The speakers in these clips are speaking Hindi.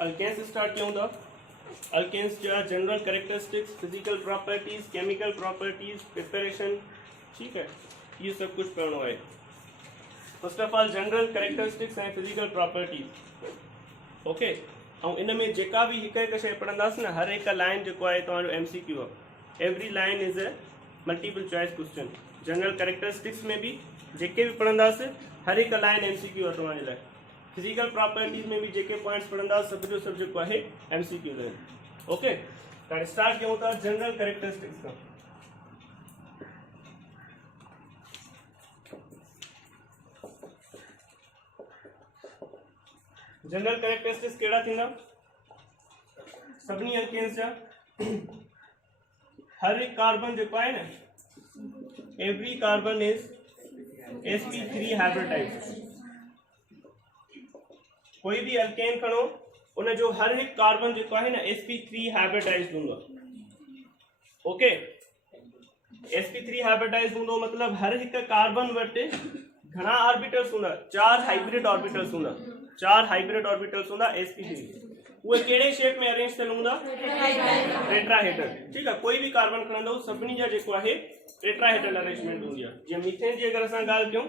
अल्केन्स स्टार्ट कयूं था। अल्केन्स जा general characteristics, physical properties, chemical properties, preparation, ठीक है, ये सब कुछ पढ़नो है। First of all general characteristics and physical properties, okay. ऐं इन में जेका भी हिकु हिकु शइ पढ़ंदासीं न, हर हिकु लाइन जेको आहे तव्हांजो MCQ आहे। Every line is a multiple choice question. General characteristics में भी जेके भी पढ़ंदासीं हर हिकु लाइन MCQ आहे तव्हांजे लाइ। फिजिकल प्रॉपर्टीज में भी जेके पॉइंट्स पढ़ंदासीं सभ जो सभ जेको आहे MCQ आहिनि, ओके। त स्टार्ट कयूं था जनरल कैरेक्टरिस्टिक्स खां। जनरल कैरेक्टरिस्टिक्स कहिड़ा थींदा? सभिनी अल्केन्स जा हर एक कार्बन जेको आहे न, every carbon is sp3 hybridised. कोई भी अल्केन खणो उन जो हर एक कार्बन जेको आहे न sp3 हाइब्रिडाइज्ड हूंदो, ओके। sp3 हाइब्रिडाइज्ड हूंदो मतलब हर हिकु कार्बन वटि घणा ऑर्बिटल्स हूंदा? 4 हाइब्रिड ऑर्बिटल्स हूंदा। 4 हाइब्रिड ऑर्बिटल्स हूंदा sp3। उहे कहिड़े शेप में अरेंज थियल हूंदा? टेट्राहेड्रल, ठीक आहे। कोई भी कार्बन खणंदो सभिनी जा जेको आहे टेट्राहेड्रल अरेंजमेंट हूंदी आहे। जीअं मीथेन जी अगरि असां ॻाल्हि कयूं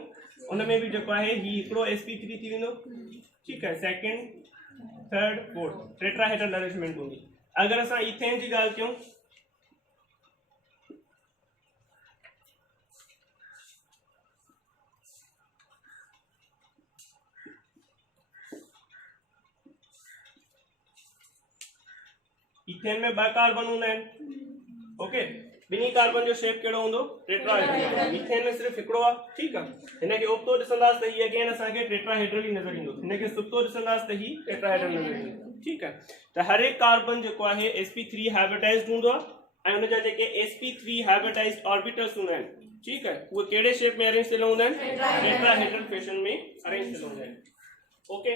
उन में भी जेको आहे ही हिकिड़ो sp3 थी वेंदो, ठीक है। Second, third, fourth tetrahedral arrangement हूंदी। अगर असां इथेन जी ॻाल्हि कयूं, इथेन में 2 कार्बन हूंदा आहिनि, ओके। ॿिन्ही कार्बन जो शेप कहिड़ो हूंदो? टेट्राहेड्रल। मीथेन में सिर्फ़ हिकिड़ो आहे, ठीक आहे। हिनखे उबतो ॾिसंदासीं त ही अगेन असांखे टेट्राहेड्रल ई नज़र ईंदो। हिनखे सुबतो ॾिसंदासीं त ही टेट्राहेड्रल नज़र ईंदो, ठीक आहे। त हर एक कार्बन जेको आहे sp3 हाइब्रिडाइज्ड हूंदो आहे ऐं हुन जा जेके sp3 हाइब्रिडाइज्ड ऑर्बिटल्स हूंदा आहिनि, ठीक आहे, उहे कहिड़े शेप में अरेंज थियल हूंदा आहिनि? टेट्राहेड्रल फैशन में अरेंज थियल हूंदा आहिनि, ओके।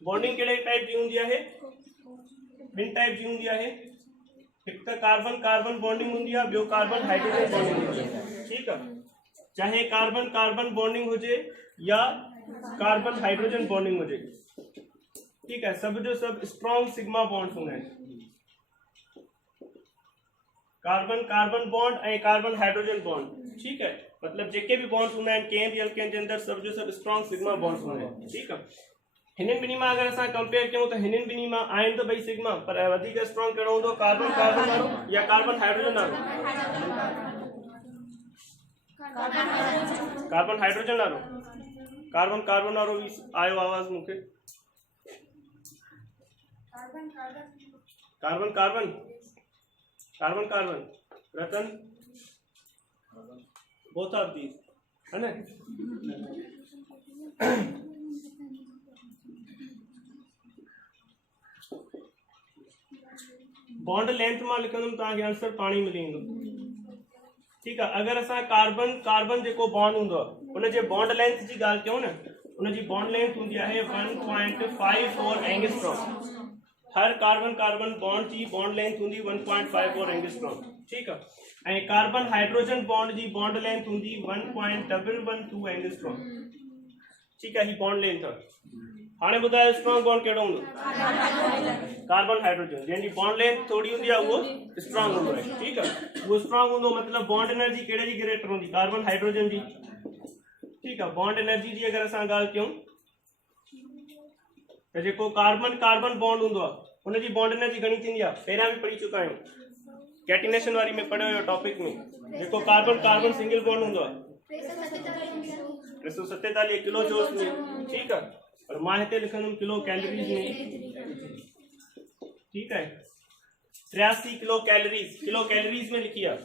बॉन्डिंग कहिड़े टाइप जी हूंदी आहे? ॿिनि टाइप जी हूंदी आहे। हिकु त कार्बन कार्बन बॉन्डिंग हूंदी आहे, ॿियो कार्बन हाइड्रोजन बॉन्डिंग हूंदी आहे, ठीक आहे। चाहे कार्बन कार्बन बॉन्डिंग हुजे या कार्बन हाइड्रोजन बॉन्डिंग हुजे, ठीक है, सब जो सब स्ट्रॉन्ग सिग्मा बॉन्ड्स हूंदा आहिनि। कार्बन कार्बन बॉन्ड ऐं कार्बन हाइड्रोजन बॉन्ड, ठीक है, मतलब जेके भी बॉन्ड्स हूंदा आहिनि कंहिं बि अल्केन जे अंदरि सब जो सब स्ट्रॉन्ग सिग्मा बॉन्ड्स हूंदा आहिनि, ठीक आहे। हिननि ॿिन्ही मां अगरि असां कंपेयर कयूं त हिननि ॿिन्ही मां आहिनि त ॿई सिग्मा, पर वधीक स्ट्रॉन्ग कहिड़ो हूंदो? कार्बन कार्बन वारो या कार्बन हाइड्रोजन वारो? कार्बन हाइड्रोजन वारो। कार्बन कार्बन वारो भी आयो आवाज मूंखे। Carbon carbon carbon carbon Ratan both of these, है ना। बॉन्ड लेंथ में लिखंदुमि तव्हांखे आंसर पाणी मिली वेंदो, ठीक है। अगर असां कार्बन कार्बन जेको बॉन्ड हूंदो आहे उन जे बॉन्ड लेंथ जी ॻाल्हि कयूं न, उन जी बॉन्ड लेंथ हूंदी आहे 1.54 एंगस्ट्रॉम। हर कार्बन कार्बन बॉन्ड जी बॉन्ड लेंथ हूंदी 1.54 एंगस्ट्रॉम, ठीक है। ऐं कार्बन हाइड्रोजन बॉन्ड जी बॉन्ड लेंथ हूंदी 1.112 एंगस्ट्रॉम, ठीक है। ही बॉन्ड लेंथ आहे। हाणे ॿुधायो स्ट्रॉन्ग बॉन्ड कहिड़ो हूंदो? Carbon hydrogen. जंहिंजी बॉन्ड लेंथ थोड़ी हूंदी आहे उहो स्ट्रॉन्ग हूंदो आहे, ठीक आहे। उहो स्ट्रॉन्ग हूंदो मतलब बॉन्ड एनर्जी कहिड़े जी ग्रेटर हूंदी? कार्बन हाइड्रोजन जी, ठीक आहे। बॉन्ड एनर्जी जी अगरि असां ॻाल्हि कयूं त जेको कार्बन कार्बन बॉन्ड हूंदो आहे उन जी बॉन्ड एनर्जी घणी थींदी आहे? पहिरियां बि पढ़ी चुका आहियूं, कैटिनेशन वारी में पढ़ियो हुयो टॉपिक में। जेको कार्बन कार्बन सिंगल बॉन्ड हूंदो आहे 347 किलो जूल्स में, ठीक है। और मां हिते लिखंदुमि किलो कैलोरीज में, ठीक है। 83 किलो कैलोरीज में लिखी है,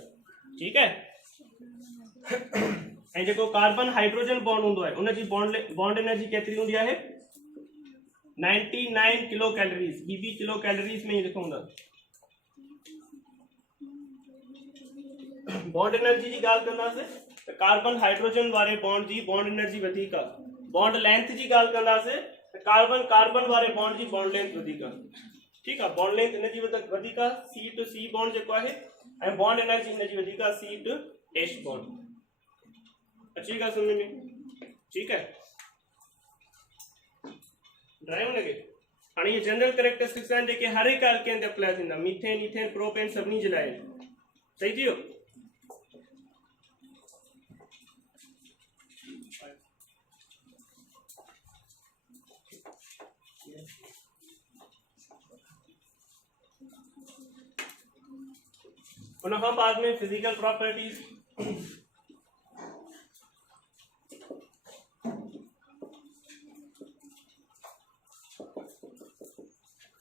ठीक है। ऐं जेको कार्बन हाइड्रोजन बॉन्ड हूंदो आहे उन जी बॉन्ड एनर्जी केतिरी हूंदी आहे? 99 किलो कैलोरीज। ही भी किलो कैलोरीज में ही लिखूं था। बॉन्ड एनर्जी जी ॻाल्हि कंदासीं त कार्बन हाइड्रोजन वारे बॉन्ड जी बॉन्ड एनर्जी वधीक आहे। बॉन्ड लेंथ जी ॻाल्हि कंदासीं त कार्बन कार्बन वारे बॉन्ड जी बॉन्ड लेंथ वधीक आहे, ठीक आहे। बॉन्ड लेंथ इन जी वधीक आहे, C to C बॉन्ड जेको आहे, ऐं बॉन्ड एनर्जी इन जी वधीक आहे, C to H बॉन्ड, अच्छी ॻाल्हि समझ में, ठीकु है। ड्राइव लॻे हाणे ये जनरल कैरेक्टरिस्टिक्स आहिनि जेके हर हिकु अल्केन ते अप्लाई थींदा, मीथेन ईथेन प्रोपेन सभिनी जे लाइ। सही थी वियो। उन खां बाद में फिजिकल प्रॉपर्टीज,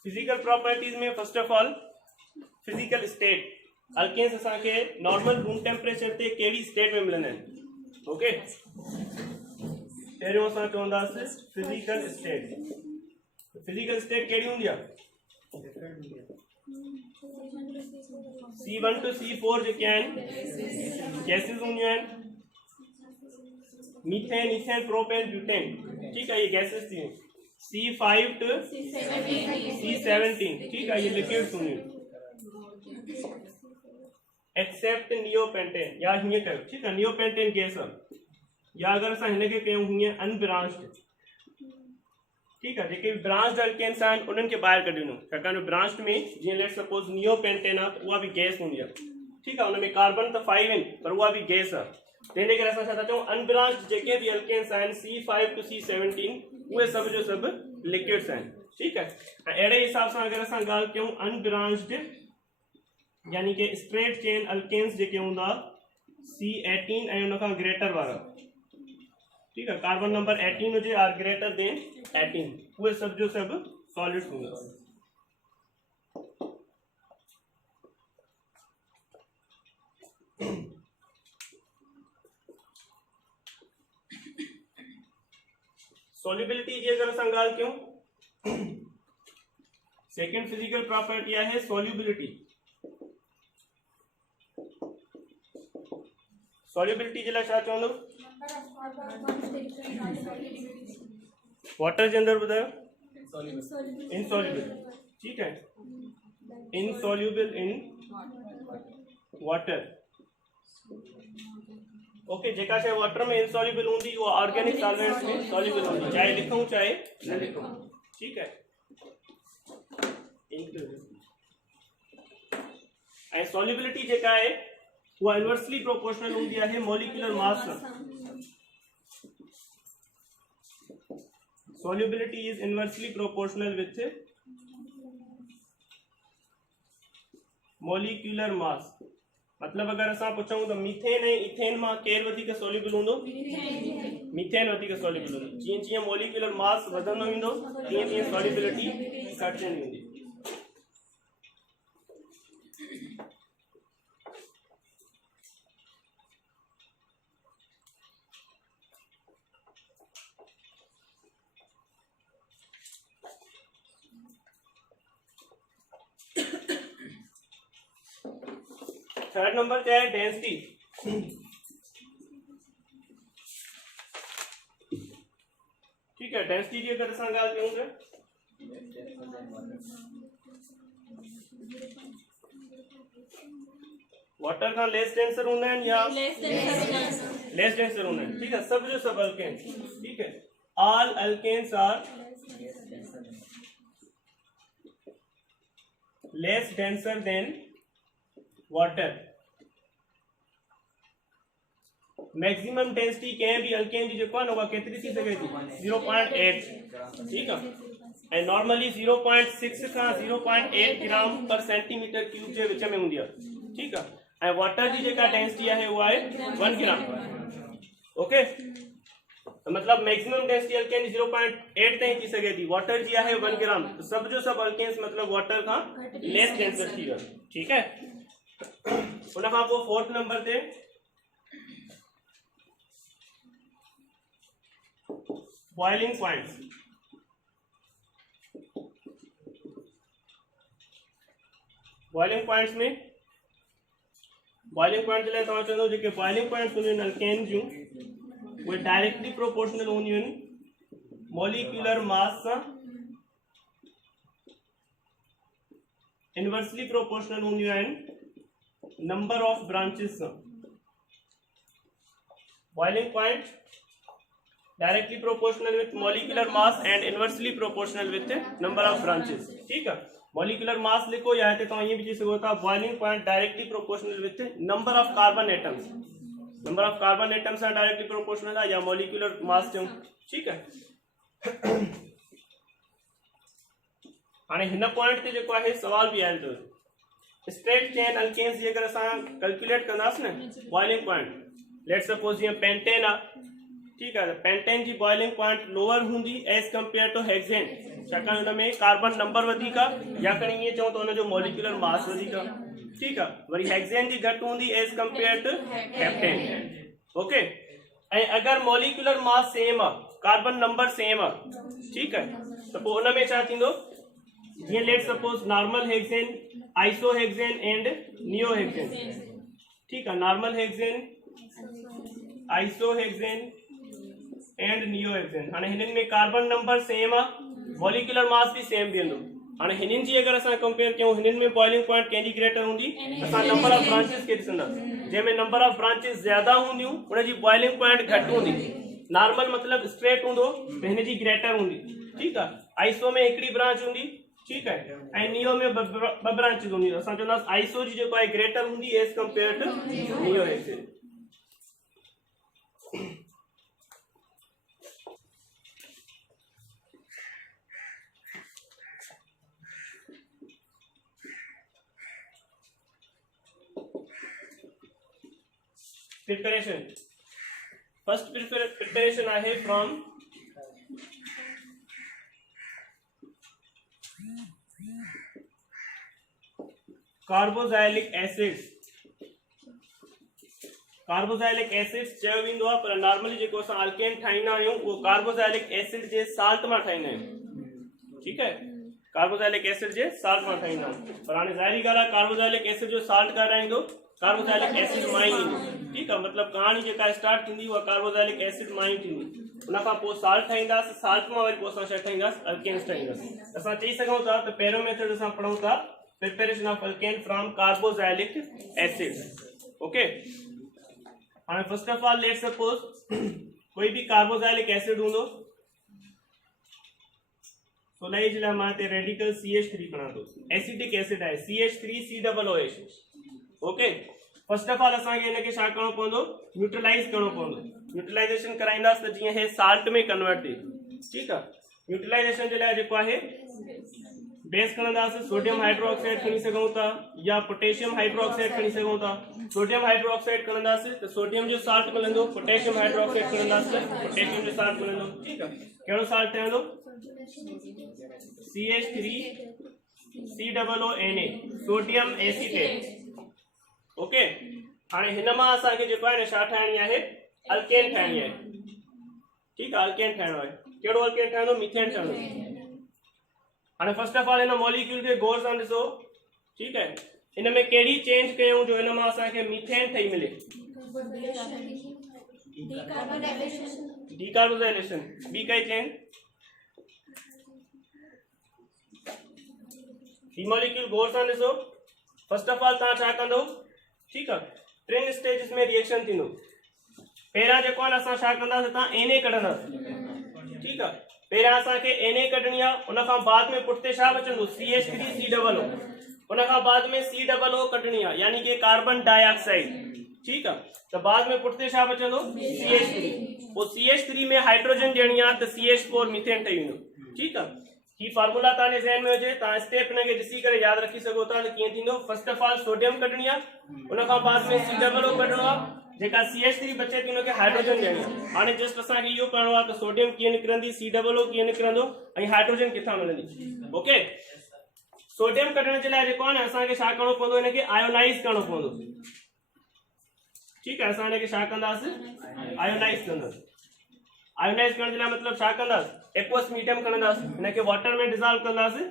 फिजिकल प्रॉपर्टीज में first of all physical state, alkanes असांखे नॉर्मल रूम टेम्परेचर ते कहिड़ी स्टेट में मिलंदा आहिनि। ओके, पहिरियों असां चवंदासीं फिजिकल स्टेट। फिजिकल स्टेट कहिड़ी हूंदी आहे? C1 to C4 जेके आहिनि गैसेस हूंदियूं आहिनि, मीथेन ईथेन प्रोपेन ब्यूटेन, ठीकु आहे, ये गैसेस थी। C5 to C17, ठीक है, ये लिक्विड्स हूंदियूं एक्सेप्ट नियोपेंटेन, या हीअं कयो, ठीकु आहे, नियोपेंटेन गैस आहे, या अगरि असां हिनखे कयूं हीअं अनब्रांच्ड, ठीकु आहे, जेके ब्रांच्ड अल्केन्स आहिनि उन्हनि खे ॿाहिरि कढियूं, छाकाणि ब्रांच्ड में जीअं लेट सपोज नियोपेंटेन आहे त उहा बि गैस हूंदी आहे, ठीकु आहे, हुन में कार्बन त 5 आहिनि पर उहा बि गैस आहे। तंहिंजे करे असां छा था चऊं, अनब्रांच्ड जेके बि अल्केन्स आहिनि C5 to C17 उहे सभु जो सभु लिक्विड्स आहिनि, ठीकु आहे। ऐं अहिड़े हिसाब सां अगरि असां ॻाल्हि कयूं अनब्रांच्ड यानी कि स्ट्रेट चेन अल्केन्स जेके हूंदा C18 ऐं हुन खां ग्रेटर वारा, ठीकु आहे, कार्बन नंबर 18 हुजे आर ग्रेटर देन 18, उहे सभु जो सभु सॉलिड्स हूंदा। सॉल्युबिलिटी जी अगर असां ॻाल्हि कयूं, सेकेंड फिजिकल प्रॉपर्टी आहे सॉल्युबिलिटी। सॉल्युबिलिटी जे लाइ छा चवंदो? वाटर जे अंदर ॿुधायो, इनसॉल्युबल, ठीकु है, इनसॉल्युबल इन वाटर। ओके, जेका शइ वाटर में इनसॉल्युबल हूंदी उहा ऑर्गेनिक सॉल्वेंट्स में सॉल्युबल हूंदी, चाहे लिखूं चाहे न लिखूं, ठीकु है। ऐं सॉल्युबिलिटी जेका आहे उहा इनवर्सली प्रोपोर्शनल हूंदी आहे मॉलिक्यूलर मास सां। Solubility is inversely proportional with molecular mass. मतलब अगर असां पुछूं त मीथेन ऐं इथेन मां केरु वधीक सॉल्युबल हूंदो? मीथेन वधीक सॉल्युबल हूंदो। जीअं जीअं मॉलिक्यूलर मास वधंदो वेंदो तीअं तीअं सॉल्युबिलिटी घटिजंदी वेंदी। थर्ड नंबर क्या है? डेंसिटी। ठीक है, डेंसिटी की अगर असां ॻाल्हि कयूं था वाटर का लेस डेंसर हूंदा आहिनि या लेस डेंसर हूंदा आहिनि। ठीक है, सब जो सब अल्केन्स, ठीक है, all alkanes are less denser than water. Maximum density कंहिं भी अल्केन जी जेको आहे न उहा केतिरी थी सघे थी? 0.8। ठीक है, ऐं नॉर्मली 0.6 खां 0.8 ग्राम पर सेंटीमीटर क्यूब जे विच में हूंदी आहे। ठीक है, ऐं वाटर जी जेका डेंसिटी आहे उहा आहे 1 ग्राम। ओके, मतलब मैक्सिमम डेंसिटी अल्केन जी 0.8 ताईं थी सघे थी, वाटर जी आहे 1 ग्राम। तो सब जो सब अल्केन्स मतलब वाटर खां लेस डेंसर थी वियो। ठीक है, उन खां पोइ फोर्थ नंबर ते बॉइलिंग पॉइंट्स। बॉइलिंग पॉइंट्स में बॉइलिंग पॉइंट जे लाइ तव्हां चवंदव जेके बॉइलिंग पॉइंट्स हूंदियूं आहिनि अल्केन जूं उहे डायरेक्टली प्रोपोर्शनल हूंदियूं आहिनि मॉलिक्यूलर मास सां, इनवर्सली प्रोपोर्शनल हूंदियूं आहिनि नंबर ऑफ ब्रांचेस सां। boiling point directly proportional with molecular mass and inversely proportional with the number of branches. ठीक है, molecular mass लिखो या तो ये भी चीज होता है boiling point directly proportional with the number of carbon atoms. Number of carbon atoms are directly proportional है या molecular mass जो, ठीक है। हाणे हिन पॉइंट ते जेको आहे सवाल भी आयल तो स्ट्रेट चेन अल्केन्स जी अगर असां कैलकुलेट कंदासीं न बॉइलिंग पॉइंट, लेट्स सपोज जीअं पेंटेन आहे, ठीक है, पेंटेन जी बॉइलिंग पॉइंट लोअर हूंदी एज कंपेयर टू हेक्सेन, छाकाणि हुन में कार्बन नंबर वधीक आहे या कणी ईअं चऊं त हुन जो मॉलिक्यूलर मास वधीक आहे, ठीक है। वरी हेक्सेन जी घटि हूंदी as compare to heptane, okay. ऐं अगर मॉलिक्यूलर मास सेम आहे, कार्बन नंबर सेम आहे, ठीक है, त पोइ हुन में छा थींदो, जीअं let's suppose normal hexane, isohexane and neohexane, ठीक है, normal hexane, isohexane and neohexane. हाणे हिननि में कार्बन नंबर सेम आहे, मॉलिक्यूलर मास भी सेम ॾींदो। हाणे हिननि जी अगर असां कंपेयर कयूं, हिननि में बॉइलिंग पॉइंट कंहिंजी ग्रेटर हूंदी, असां नंबर ऑफ ब्रांचेस खे ॾिसंदासीं, जंहिंमें नंबर ऑफ ब्रांचेस ज्यादा हूंदियूं उनजी बॉइलिंग पॉइंट घटि हूंदी। नॉर्मल मतलब स्ट्रेट हूंदो त हिन जी ग्रेटर हूंदी, ठीक है। आइसो में हिकिड़ी ब्रांच हूंदी, ठीक है, ऐं नियो में ॿ ब्रांचेस हूंदियूं, असां चवंदासीं आइसो जी जेको आहे ग्रेटर हूंदी as compare to neohexane. Preparation, first preparation आहे from carboxylic acids. Carboxylic acids चयो वेंदो आहे, पर नॉर्मली जेको असां अल्केन ठाहींदा आहियूं उहो कार्बोक्सिलिक एसिड जे साल्ट मां ठाहींदा आहियूं, ठीक है, कार्बोक्सिलिक एसिड जे साल्ट मां ठाहींदा आहियूं। पर हाणे ज़ाहिरी ॻाल्हि आहे कार्बोक्सिलिक एसिड जो साल्ट कराईंदो कार्बोक्सिलिक एसिड मां ई ईंदो, ठीक है, मतलब कहानी जेका स्टार्ट थींदी उहा कार्बोक्सिलिक एसिड मां ई थींदी। उन खां पोइ साल्ट ठाहींदासीं, साल्ट मां वरी पोइ असां छा ठाहींदासीं, अल्केन्स ठाहींदासीं। असां चई सघूं था त पहिरियों मेथड असां पढ़ूं था preparation of alkane from carboxylic acid, okay. हाणे first of all let's suppose कोई भी कार्बोक्सिलिक एसिड हूंदो, तो लाइ जे लाइ मां हिते रेडिकल CH3 खणां थो, एसिडिक एसिड आहे CH3COOH, okay. First of all असांखे हिनखे छा करणो पवंदो, न्यूट्रलाइज करणो पवंदो। न्यूट्रलाइजेशन कराईंदासीं त जीअं हे साल्ट में कन्वर्ट थिए, ठीक आहे। न्यूट्रलाइजेशन जे लाइ जेको आहे बेस खणंदासीं, सोडियम हाइड्रोक्साइड खणी सघूं था या पोटेशियम हाइड्रोक्साइड खणी सघूं था। सोडियम हाइड्रोक्साइड खणंदासीं त सोडियम जो साल्ट मिलंदो, पोटेशियम हाइड्रोक्साइड खणंदासीं त पोटेशियम जो साल्ट मिलंदो, ठीक आहे। कहिड़ो साल्ट ठहंदो, CH3COONA, सोडियम एसीटेट, ओके। हाणे हिन मां असांखे जेको आहे न छा ठाहिणी आहे, अल्केन ठाहिणी आहे, ठीक आहे, अल्केन ठाहिणो आहे। कहिड़ो अल्केन ठहंदो, मीथेन ठहंदो। हाणे फर्स्ट ऑफ ऑल हिन मॉलिक्यूल खे गौर सां ॾिसो, ठीक है, हिन में कहिड़ी चेंज कयूं जो हिन मां असांखे मीथेन ठही मिले, डीकार्बोक्सिलेशन। बी काई चेंज, ही मॉलिक्यूल गौर सां ॾिसो। फर्स्ट ऑफ ऑल तव्हां छा कंदो, ठीक है, टिन स्टेजिस में रिएक्शन थींदो। पहिरियां जेको आहे असां छा कंदासीं, तव्हां Na कढंदासीं, ठीक आहे। पहिरियां असांखे Na कढणी आहे, उन खां बाद में पुठिते छा बचंदो, CH3COO, उन खां बाद में COO कढणी आहे, यानी कि कार्बन डाइऑक्साइड, ठीक आहे। त बाद में पुठिते छा बचंदो, CH3, पोइ CH3 में हाइड्रोजन ॾियणी आहे त CH4 मीथेन ठही वेंदो, ठीक आहे। ही फार्मूला तव्हांजे ज़हन में हुजे, तव्हां स्टेप हिनखे ॾिसी करे यादि रखी सघो था त कीअं थींदो। फर्स्ट ऑफ ऑल सोडियम कढणी आहे, उन खां बाद में COO कढणो आहे, जेका CH3 बचे थी उनखे हाइड्रोजन ॾियणी आहे। हाणे जस्ट असांखे इहो करणो आहे त सोडियम कीअं निकिरंदी, COO कीअं निकिरंदो ऐं हाइड्रोजन किथां मिलंदी, ओके। सोडियम कढण जे लाइ जेको आहे न असांखे छा करणो पवंदो, हिनखे आयोनाइज़ करणो पवंदो, ठीक आहे। असां हिनखे छा कंदासीं, आयोनाइज़ कंदासीं। आयोनाइज़ करण जे लाइ मतिलबु छा कंदासीं, एक्वस मीडियम खणंदासीं, हिनखे वाटर में डिसॉल्व कंदासीं,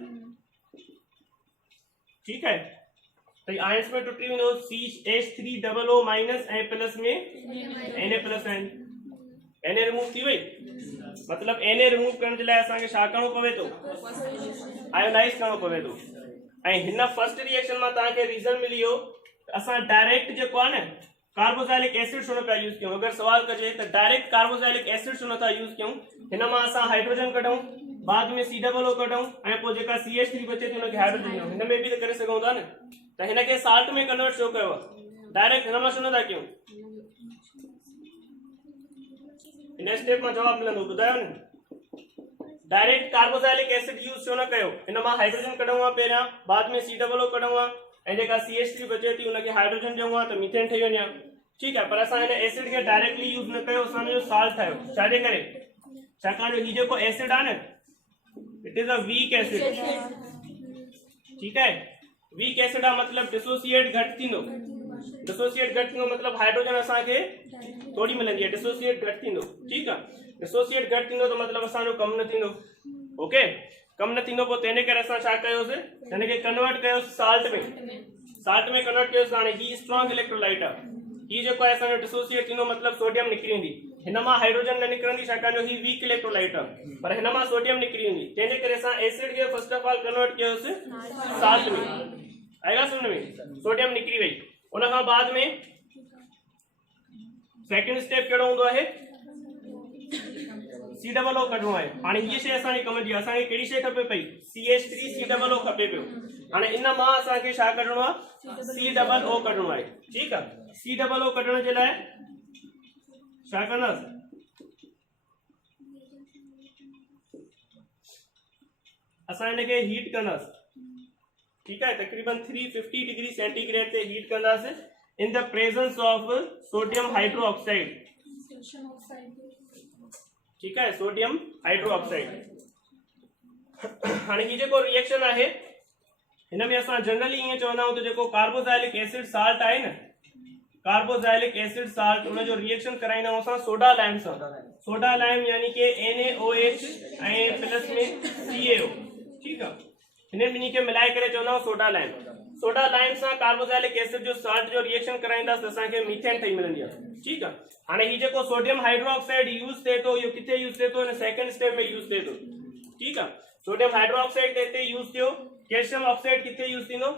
ठीक है। तो आयंस में टुटी वेंदो, CH3OO माइनस ऐं प्लस में Na plus ion, Na remove थी वई, मतलब Na रिमूव करण जे लाइ असांखे छा करणो पवे थो, आयोनाइज़ करणो पवे थो। ऐं हिन फर्स्ट रिएक्शन मां तव्हांखे रीजन मिली वियो, असां डायरेक्ट जेको आहे न कार्बोक्सिलिक एसिड छो न पिया यूज़ कयूं? अगर सवाल कजे त डायरेक्ट कार्बोक्सिलिक एसिड छो नथा यूज़ कयूं? हिन मां असां हाइड्रोजन कढूं, बाद में COO कढूं ऐं पोइ जेका CH3 बचे थी उनखे हाइड्रोजन ॾियूं। हिन में बि त करे सघूं था न। त हिन खे साल्ट में कन्वर्ट छो कयो? डायरेक्ट हिन मां छो नथा कयूं? हिन स्टेप में जवाब मिलंदो, ॿुधायो न। डायरेक्ट कार्बोक्सिलिक एसिड यूज़ छो न कयो? हिन मां हाइड्रोजन कढूं आहे पहिरियां, बाद में COO कढूं आहे ऐं जेका CH3 बचे थी उनखे हाइड्रोजन ॾियूं आहे त मीथेन ठही वञे। ठीक है, पर असां हिन एसिड खे डायरेक्टली यूज़ न कयो, असां जो साल्ट ठाहियो। छाजे करे? छाकाणि जो ही जेको एसिड आहे न, it is a weak acid. ठीक है, वीक एसिड आहे मतलब डिसोसिएट घटि थींदो। डिसोसिएट घटि थींदो मतलब हाइड्रोजन असांखे थोड़ी मिलंदी आहे, डिसोसिएट घटि थींदो। ठीक आहे, डिसोसिएट घटि थींदो त मतलब असांजो कम न थींदो। ओके, कम न थींदो, पोइ तंहिंजे करे असां छा कयोसीं? हिन खे कन्वर्ट कयोसीं साल्ट में। साल्ट में कन्वर्ट कयोसीं। हाणे ही स्ट्रॉन्ग इलेक्ट्रोलाइट आहे। ही जेको आहे असांजो डिसोसिएट थींदो मतलब सोडियम निकिरी वेंदी। हिन मां हाइड्रोजन न निकिरंदी छाकाणि जो ही वीक इलेक्ट्रोलाइट आहे, पर हिन मां सोडियम निकिरी वेंदी। तंहिंजे करे असां एसिड खे फर्स्ट ऑफ ऑल कन्वर्ट कयोसीं साल्ट में। आएगा समझ में? सोडियम निकिरी वई। उन खां बाद में सेकंड स्टेप कहिड़ो हूंदो आहे? COO कढणो आहे। हाणे हीअ शइ असांजी कम जी आहे। असांखे कहिड़ी शइ खपे पई? CH3 COO खपे पियो। हाणे इन मां असांखे छा कढणो आहे? COO कढणो आहे। ठीक आहे, COO कढण जे लाइ छा कंदासीं? असां हिनखे हीट कंदासीं। ठीक है, तकरीबन 350 डिग्री सेंटीग्रेड ते हीट कंदासीं in the presence of sodium hydroxide. ठीक है, सोडियम हाइड्रोक्साइड। हाणे ही जेको रिएक्शन आहे हिन में असां जनरली ईअं चवंदा आहियूं त जेको कार्बोक्सिलिक एसिड साल्ट आहे न, कार्बोक्सिलिक एसिड साल्ट, उन जो रिएक्शन कराईंदा आहियूं असां सोडा लाइम सां। सोडा लाइम यानी कि NaOH ऐं प्लस में CaO। ठीक आहे, हिन ॿिन्ही खे मिलाए करे चवंदा आहियूं सोडा लाइम। सोडा लाइम सां कार्बोक्सिलिक एसिड जो साल्ट जो रिएक्शन कराईंदासीं त असांखे मीथेन ठही मिलंदी आहे। ठीक आहे, हाणे ही जेको सोडियम हाइड्रोक्साइड यूज़ थिए थो, इहो किथे यूज़ थिए थो? हिन सेकंड स्टेप में यूज़ थिए थो। ठीक आहे, सोडियम हाइड्रोक्साइड ते हिते यूज़ थियो। कैल्शियम ऑक्साइड किथे यूज़ थींदो?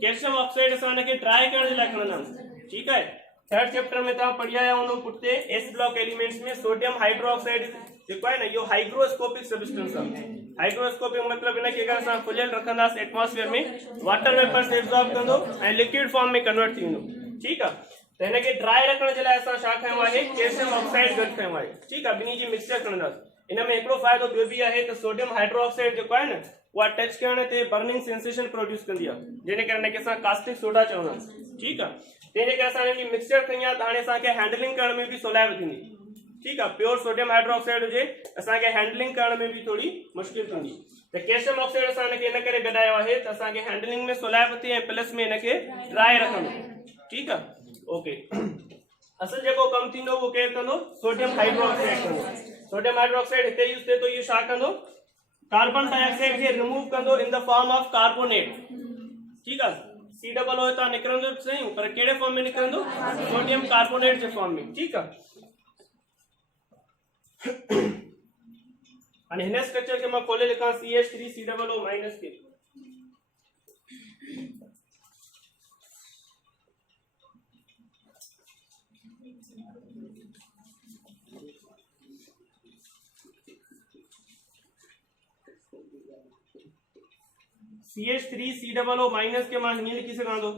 कैल्शियम ऑक्साइड असां हिनखे ड्राई करण जे लाइ खणंदा आहियूं। ठीक है, थर्ड चैप्टर में तव्हां पढ़ी आया हूंदो पुठिते एस ब्लॉक एलिमेंट्स में सोडियम हाइड्रोक्साइड जेको आहे न, इहो हाइग्रोस्कोपिक सब्सटेंस आहे। हाइग्रोस्कोपिक मतलब इनखे अगर असां खुलियल रखंदासीं एटमॉस्फेयर में, वाटर वेपर से एब्जॉर्ब कंदो ऐं लिक्विड फॉर्म में कन्वर्ट थी वेंदो। ठीक आहे, त हिनखे ड्राई रखण जे लाइ असां छा कयो आहे? कैल्शियम ऑक्साइड गॾु कयो आहे। ठीक आहे, ॿिन्ही जी मिक्सचर खणंदासीं। इन में हिकिड़ो फ़ाइदो ॿियो बि आहे त सोडियम हाइड्रोक्साइड जेको आहे न, उहा टच करण ते बर्निंग सेंसेशन प्रोड्यूस कंदी आहे, जंहिंजे करे हिनखे असां कास्टिक सोडा चवंदा आहियूं। ठीक आहे, तंहिंजे करे असां हिन जी मिक्सचर खई आहे त हाणे असांखे हैंडलिंग करण में बि सवलाई थींदी। ठीक आहे, प्योर सोडियम हाइड्रोक्साइड हुजे असांखे हैंडलिंग करण में बि थोड़ी मुश्किल थींदी। त कैल्शियम ऑक्साइड असां हिनखे इन करे गॾायो आहे त असांखे हैंडलिंग में सवलाई थिए ऐं प्लस में हिनखे ड्राई रखंदो। ठीक आहे, ओके। असल जेको कम थींदो उहो केरु कंदो? सोडियम हाइड्रोक्साइड कंदो। सोडियम हाइड्रोक्साइड हिते यूज़ थिए थो, इहो छा कंदो? कार्बन डाइऑक्साइड खे रिमूव कंदो in the form of carbonate. ठीक आहे, COO हितां निकिरंदो सही, पर कहिड़े फॉर्म में निकिरंदो? सोडियम कार्बोनेट जे फॉर्म में। ठीक आहे, हाणे हिन स्ट्रक्चर खे मां खोले लिखां CH3 COO माइनस के। CH3 COO माइनस के मां हीअं लिखी सघां थो।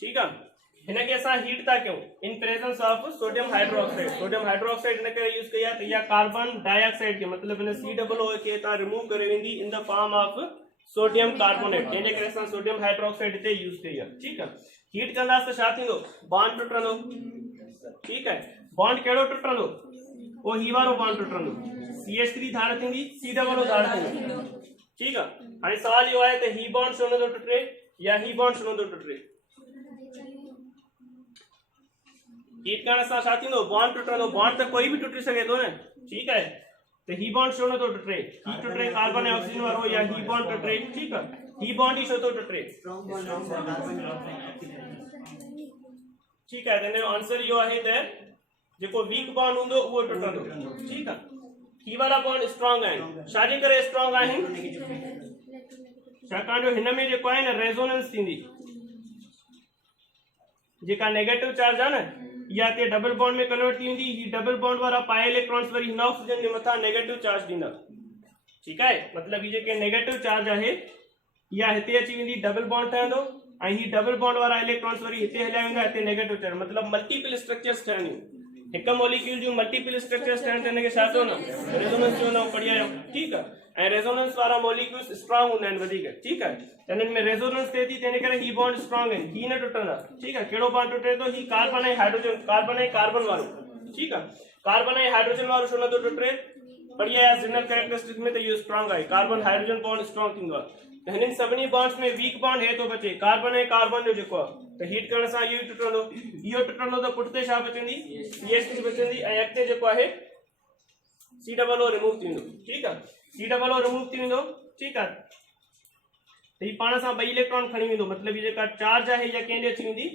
ठीक आहे, हिनखे असां हीट था कयूं इन presence of sodium hydroxide. Sodium hydroxide इन करे यूज़ कई आहे त इहा कार्बन डाइऑक्साइड खे मतलब हिन COO खे हितां रिमूव करे वेंदी in the form of sodium carbonate, जंहिंजे करे असां सोडियम हाइड्रोक्साइड हिते यूज़ कई आहे। ठीक आहे, हीट कंदासीं त छा थींदो? बॉन्ड टुटंदो। ठीक आहे, बॉन्ड कहिड़ो टुटंदो? पोइ ही वारो बॉन्ड टुटंदो। CH3 धार थींदी, COO धार थींदी। ठीक आहे, हाणे सवाल इहो आहे त ही बॉन्ड छो नथो टुटे या ही बॉन्ड छो नथो टुटे? हीट करण सां छा थींदो? बॉन्ड टुटंदो। बॉन्ड त कोई बि टुटी सघे थो न। ठीक आहे, त ही बॉन्ड छो नथो टुटे? ही टुटे कार्बन ऐं ऑक्सीजन वारो, या ही बॉन्ड टुटे? ठीक आहे, ही बॉन्ड ही छो थो टुटे? ठीक आहे, त हिन जो आंसर इहो आहे त जेको वीक बॉन्ड हूंदो उहो टुटंदो। ठीक आहे, ही वारा बॉन्ड स्ट्रॉन्ग आहिनि। छाजे करे स्ट्रॉन्ग आहिनि? छाकाणि जो हिन में जेको आहे न रेजोनेंस थींदी। जेका नेगेटिव चार्ज आहे न इहा हिते डबल बॉन्ड में कन्वर्ट थी वेंदी। ही डबल बॉन्ड वारा पाए इलेक्ट्रॉन्स वरी हिन ऑक्सीजन जे मथां नेगेटिव चार्ज ॾींदा। ठीकु आहे, मतिलबु ही जेके नेगेटिव चार्ज आहे इहा हिते अची वेंदी, डबल बॉन्ड ठहंदो ऐं ही डबल बॉन्ड वारा इलेक्ट्रॉन्स वरी हिते हलिया वेंदा, हिते नेगेटिव चार्ज, मतिलबु मल्टीपल स्ट्रक्चर्स ठहंदियूं। हिकु मॉलिक्यूल जूं मल्टीपल स्ट्रक्चर्स ठहण त हिनखे छा चवंदा, रेजोनेंस चवंदा। पढ़ी आहियो, ठीकु आहे। ऐं रेजोनेंस वारा मॉलिक्यूल्स स्ट्रांग हूंदा आहिनि वधीक, ठीकु आहे। त हिननि में रेजोनेंस थिए थी, तंहिंजे करे ही बॉन्ड स्ट्रांग आहिनि, ही न टुटंदा। ठीकु आहे, कहिड़ो बॉन्ड टुटे थो, ही कार्बन ऐं हाइड्रोजन, कार्बन ऐं कार्बन वारो। ठीकु आहे, कार्बन ऐं हाइड्रोजन वारो छो नथो टुटे, पढ़ी आया जनरल कैरेक्टरिस्टिक्स में, त इहो स्ट्रांग आहे, कार्बन हाइड्रोजन बॉन्ड स्ट्रांग थींदो आहे। त हिननि सभिनी बॉन्ड्स में वीक बॉन्ड हे थो बचे, कार्बन ऐं कार्बन जो जेको आहे, त हीट करण सां इहो ई टुटंदो। इहो टुटंदो त पुठिते छा बचंदी, CH3 बचंदी, ऐं अॻिते जेको आहे C+O रिमूव थी वेंदो। ठीकु आहे, C+O रिमूव थी वेंदो। ठीकु आहे, त ही पाण सां ॿई इलेक्ट्रॉन खणी वेंदो, मतिलबु ही जेका चार्ज आहे इहा कंहिं ॾे अची वेंदी,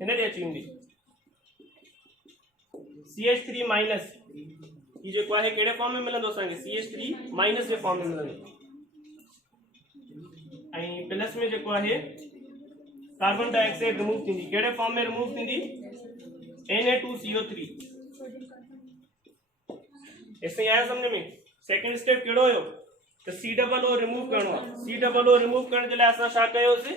हिन ॾे अची वेंदी। CH3 माइनस ही जेको आहे कहिड़े फॉर्म में मिलंदो असांखे, CH3 माइनस जे फॉर्म में मिलंदो, ऐं प्लस में जेको आहे कार्बन डाइऑक्साइड रिमूव थींदी। कहिड़े फॉर्म में रिमूव थींदी, Na2CO3। इसमें आया समझ में। सेकंड स्टेप कहिड़ो हुयो, त C+O रिमूव करणो आहे। C+O रिमूव करण जे लाइ असां छा कयोसीं,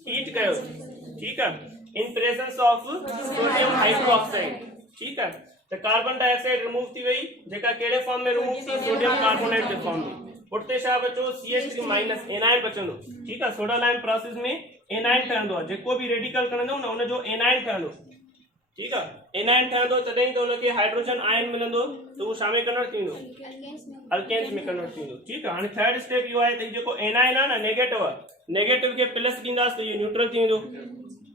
हीट कयोसीं। ठीकु आहे, इन प्रेजेंस ऑफ सोडियम हाइड्रोक्साइड। ठीकु आहे, त कार्बन डाइऑक्साइड रिमूव थी वई, जेका कहिड़े फॉर्म में रिमूव थी, सोडियम कार्बोनेट जे फॉर्म में। उठते छा बचो, CH3 माइनस, एनाइन बचंदो। ठीकु आहे, सोडा लाइम प्रोसेस में एनाइन ठहंदो आहे, जेको बि रेडिकल खणंदो न उनजो एनाइन ठहंदो। ठीकु आहे, एनाइन ठहंदो तॾहिं त उनखे हाइड्रोजन आयन मिलंदो, त उहो छा में कन्वर्ट थींदो, अल्केन्स में कन्वर्ट थींदो। ठीकु आहे, हाणे थर्ड स्टेप इहो आहे त जेको एनाइन आहे न नेगेटिव आहे, नेगेटिव खे प्लस ॾींदासीं त इहो न्यूट्रल थी वेंदो।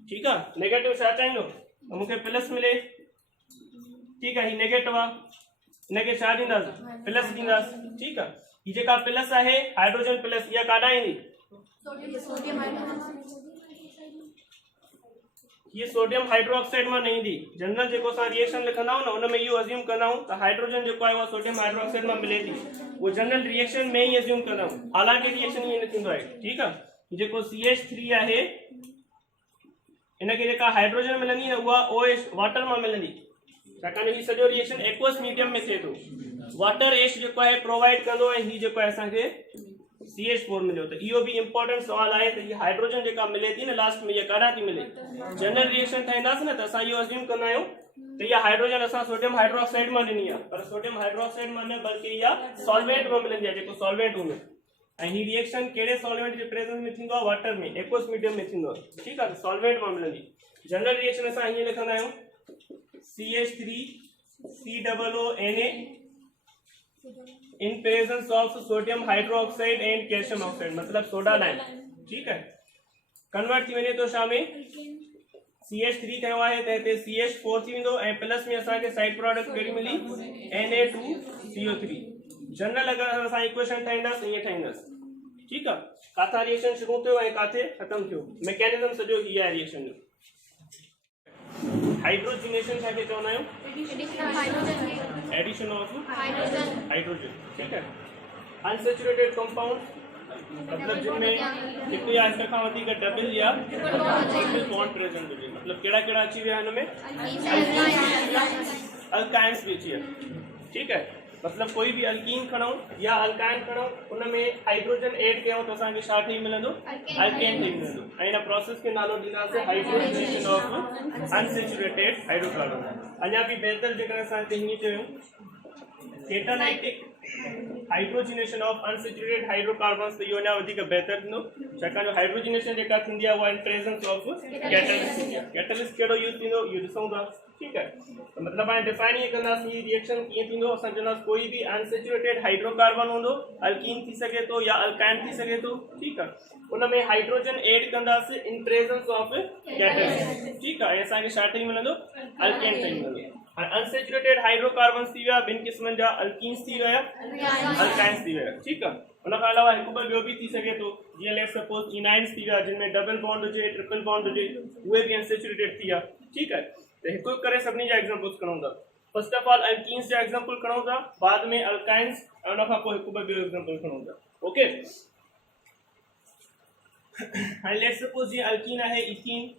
ठीकु आहे, नेगेटिव छा चाहींदो, त मूंखे प्लस मिले। ठीकु आहे, ही नेगेटिव आहे, हिनखे छा ॾींदासीं, प्लस ॾींदासीं। ठीकु आहे, ही जेका प्लस आहे हाइड्रोजन प्लस, इहा काॾां ईंदी, ये सोडियम हाइड्रोक्साइड में नहीं दी। जनरल जेको असां रिएक्शन लिखंदा आहियूं न उन में इहो अज्यूम कंदा आहियूं त हाइड्रोजन जेको आहे उहा सोडियम हाइड्रोक्साइड में मिले थी, वो जनरल रिएक्शन में ही अज्यूम कंदा आहियूं, हालांकि रिएक्शन ईअं न थींदो आहे। ठीकु आहे, जेको CH3 आहे इनखे जेका हाइड्रोजन मिलंदी न उहा OH वाटर में मिलंदी, छाकाणि ही सॼो रिएक्शन एक्वस मीडियम में थिए थो। वाटर एश जेको आहे प्रोवाइड कंदो ऐं ही जेको आहे असांखे CH4 मिलियो। त इहो बि इंपॉर्टेंट सवाल आहे त हीअ हाइड्रोजन जेका मिले थी न लास्ट में, इहा काॾां थी मिले, जनरल रिएक्शन ठाहींदासीं न त असां इहो अज्यूम कंदा आहियूं त इहा हाइड्रोजन असां सोडियम हाइड्रोक्साइड मां ॾिनी आहे, पर सोडियम हाइड्रोक्साइड मां न बल्कि इहा सॉल्वेंट में मिलंदी आहे, जेको सॉल्वेंट हूंदो। ऐं ही रिएक्शन कहिड़े सॉल्वेंट जे प्रेजेंस में थींदो आहे, वाटर में, एक्वस मीडियम में थींदो आहे। ठीकु आहे, सॉल्वेंट मां मिलंदी। जनरल रिएक्शन असां हीअं लिखंदा आहियूं CH3 C+ONA in presence of sodium hydroxide and calcium oxide, मतलब सोडा लाइम। ठीक है, कन्वर्ट थी वने तो छा में CH3 कयो आहे त हिते CH4 थी वेंदो ऐं प्लस में असांखे साइड प्रोडक्ट कहिड़ी मिली Na2CO3। जनरल अगर असां इक्वेशन ठाहींदासीं ईअं ठाहींदासीं। ठीक आहे, काथा रिएक्शन शुरू थियो ऐं काथे खत्म थियो, मैकेनिज्म सॼो ही आहे रिएक्शन जो। हाइड्रोजनेशन छाखे चवंदा आहियूं, एडिशन ऑफ हाइड्रोजन। ठीक है, अनसैचुरेटेड कंपाउंड मतलब जिनमें हिकु या हिक खां वधीक डबल या ट्रिपल बॉन्ड प्रेजेंट हुजे, मतलब कहिड़ा कहिड़ा अची विया हिन में, अल्काइंस भी अची विया। ठीक है, मतलब कोई भी अल्कीन खणो या अल्काइन खणो उनमें हाइड्रोजन ऐड कयो तो असांखे छा ठही मिलंदो, अल्केन ठही मिलंदो। ऐं हिन प्रोसेस खे नालो ॾींदासीं हाइड्रोजनेशन ऑफ अनसैचुरेटेड हाइड्रोकार्बन। अञा बि बहितर जेकर असां हिते हीअं चयूं केटालाइटिक हाइड्रोजनेशन ऑफ अनसैचुरेटेड हाइड्रोकार्बन्स, तो इहो अञा वधीक बहितर थींदो, छाकाणि हाइड्रोजनेशन जेका थींदी आहे उहा इन प्रेजेंस ऑफ कैटलिस्ट थींदी आहे। कैटलिस्ट कहिड़ो यूज़ थींदो इहो ॾिसूं था। ठीक है, तो मतलब हाणे डिफाइन ईअं कंदासीं रिएक्शन कीअं थींदो। असां चवंदासीं कोई भी अनसैचुरेटेड हाइड्रोकार्बन हूंदो, अल्कीन थी सघे थो या अल्काइन थी सघे थो। ठीक आहे, उनमें हाइड्रोजन ऐड कंदासीं इन प्रेजेंस ऑफ कैटलिस्ट। ठीक आहे, ऐं असांखे छा ठही मिलंदो, अल्केन ठही मिलंदो। अनसैचुरेटेड हाइड्रोकार्बन्स थी विया, ॿिनि क़िस्मनि जा अल्कीन्स थी विया, अल्काइंस थी विया। ठीक आहे, उन खां अलावा हिकु ॿ ॿियो बि थी सघे थो, जीअं लेट्स सपोज इनाइंस थी विया जिनमें डबल बॉन्ड हुजे, ट्रिपल बॉन्ड हुजे, उहे बि अनसैचुरेटेड थी विया। ठीक है, तो हिकु हिकु करे सभिनी जा एग्जांपल्स खणूं था। फर्स्ट ऑफ ऑल अल्कीन्स जा एग्जांपल खणूं था, बाद में अल्काइंस, ऐं उन खां पोइ हिकु ॿ ॿियो एग्जांपल खणूं था। ओके, हाणे लेट्स सपोज जीअं अल्कीन आहे ethene,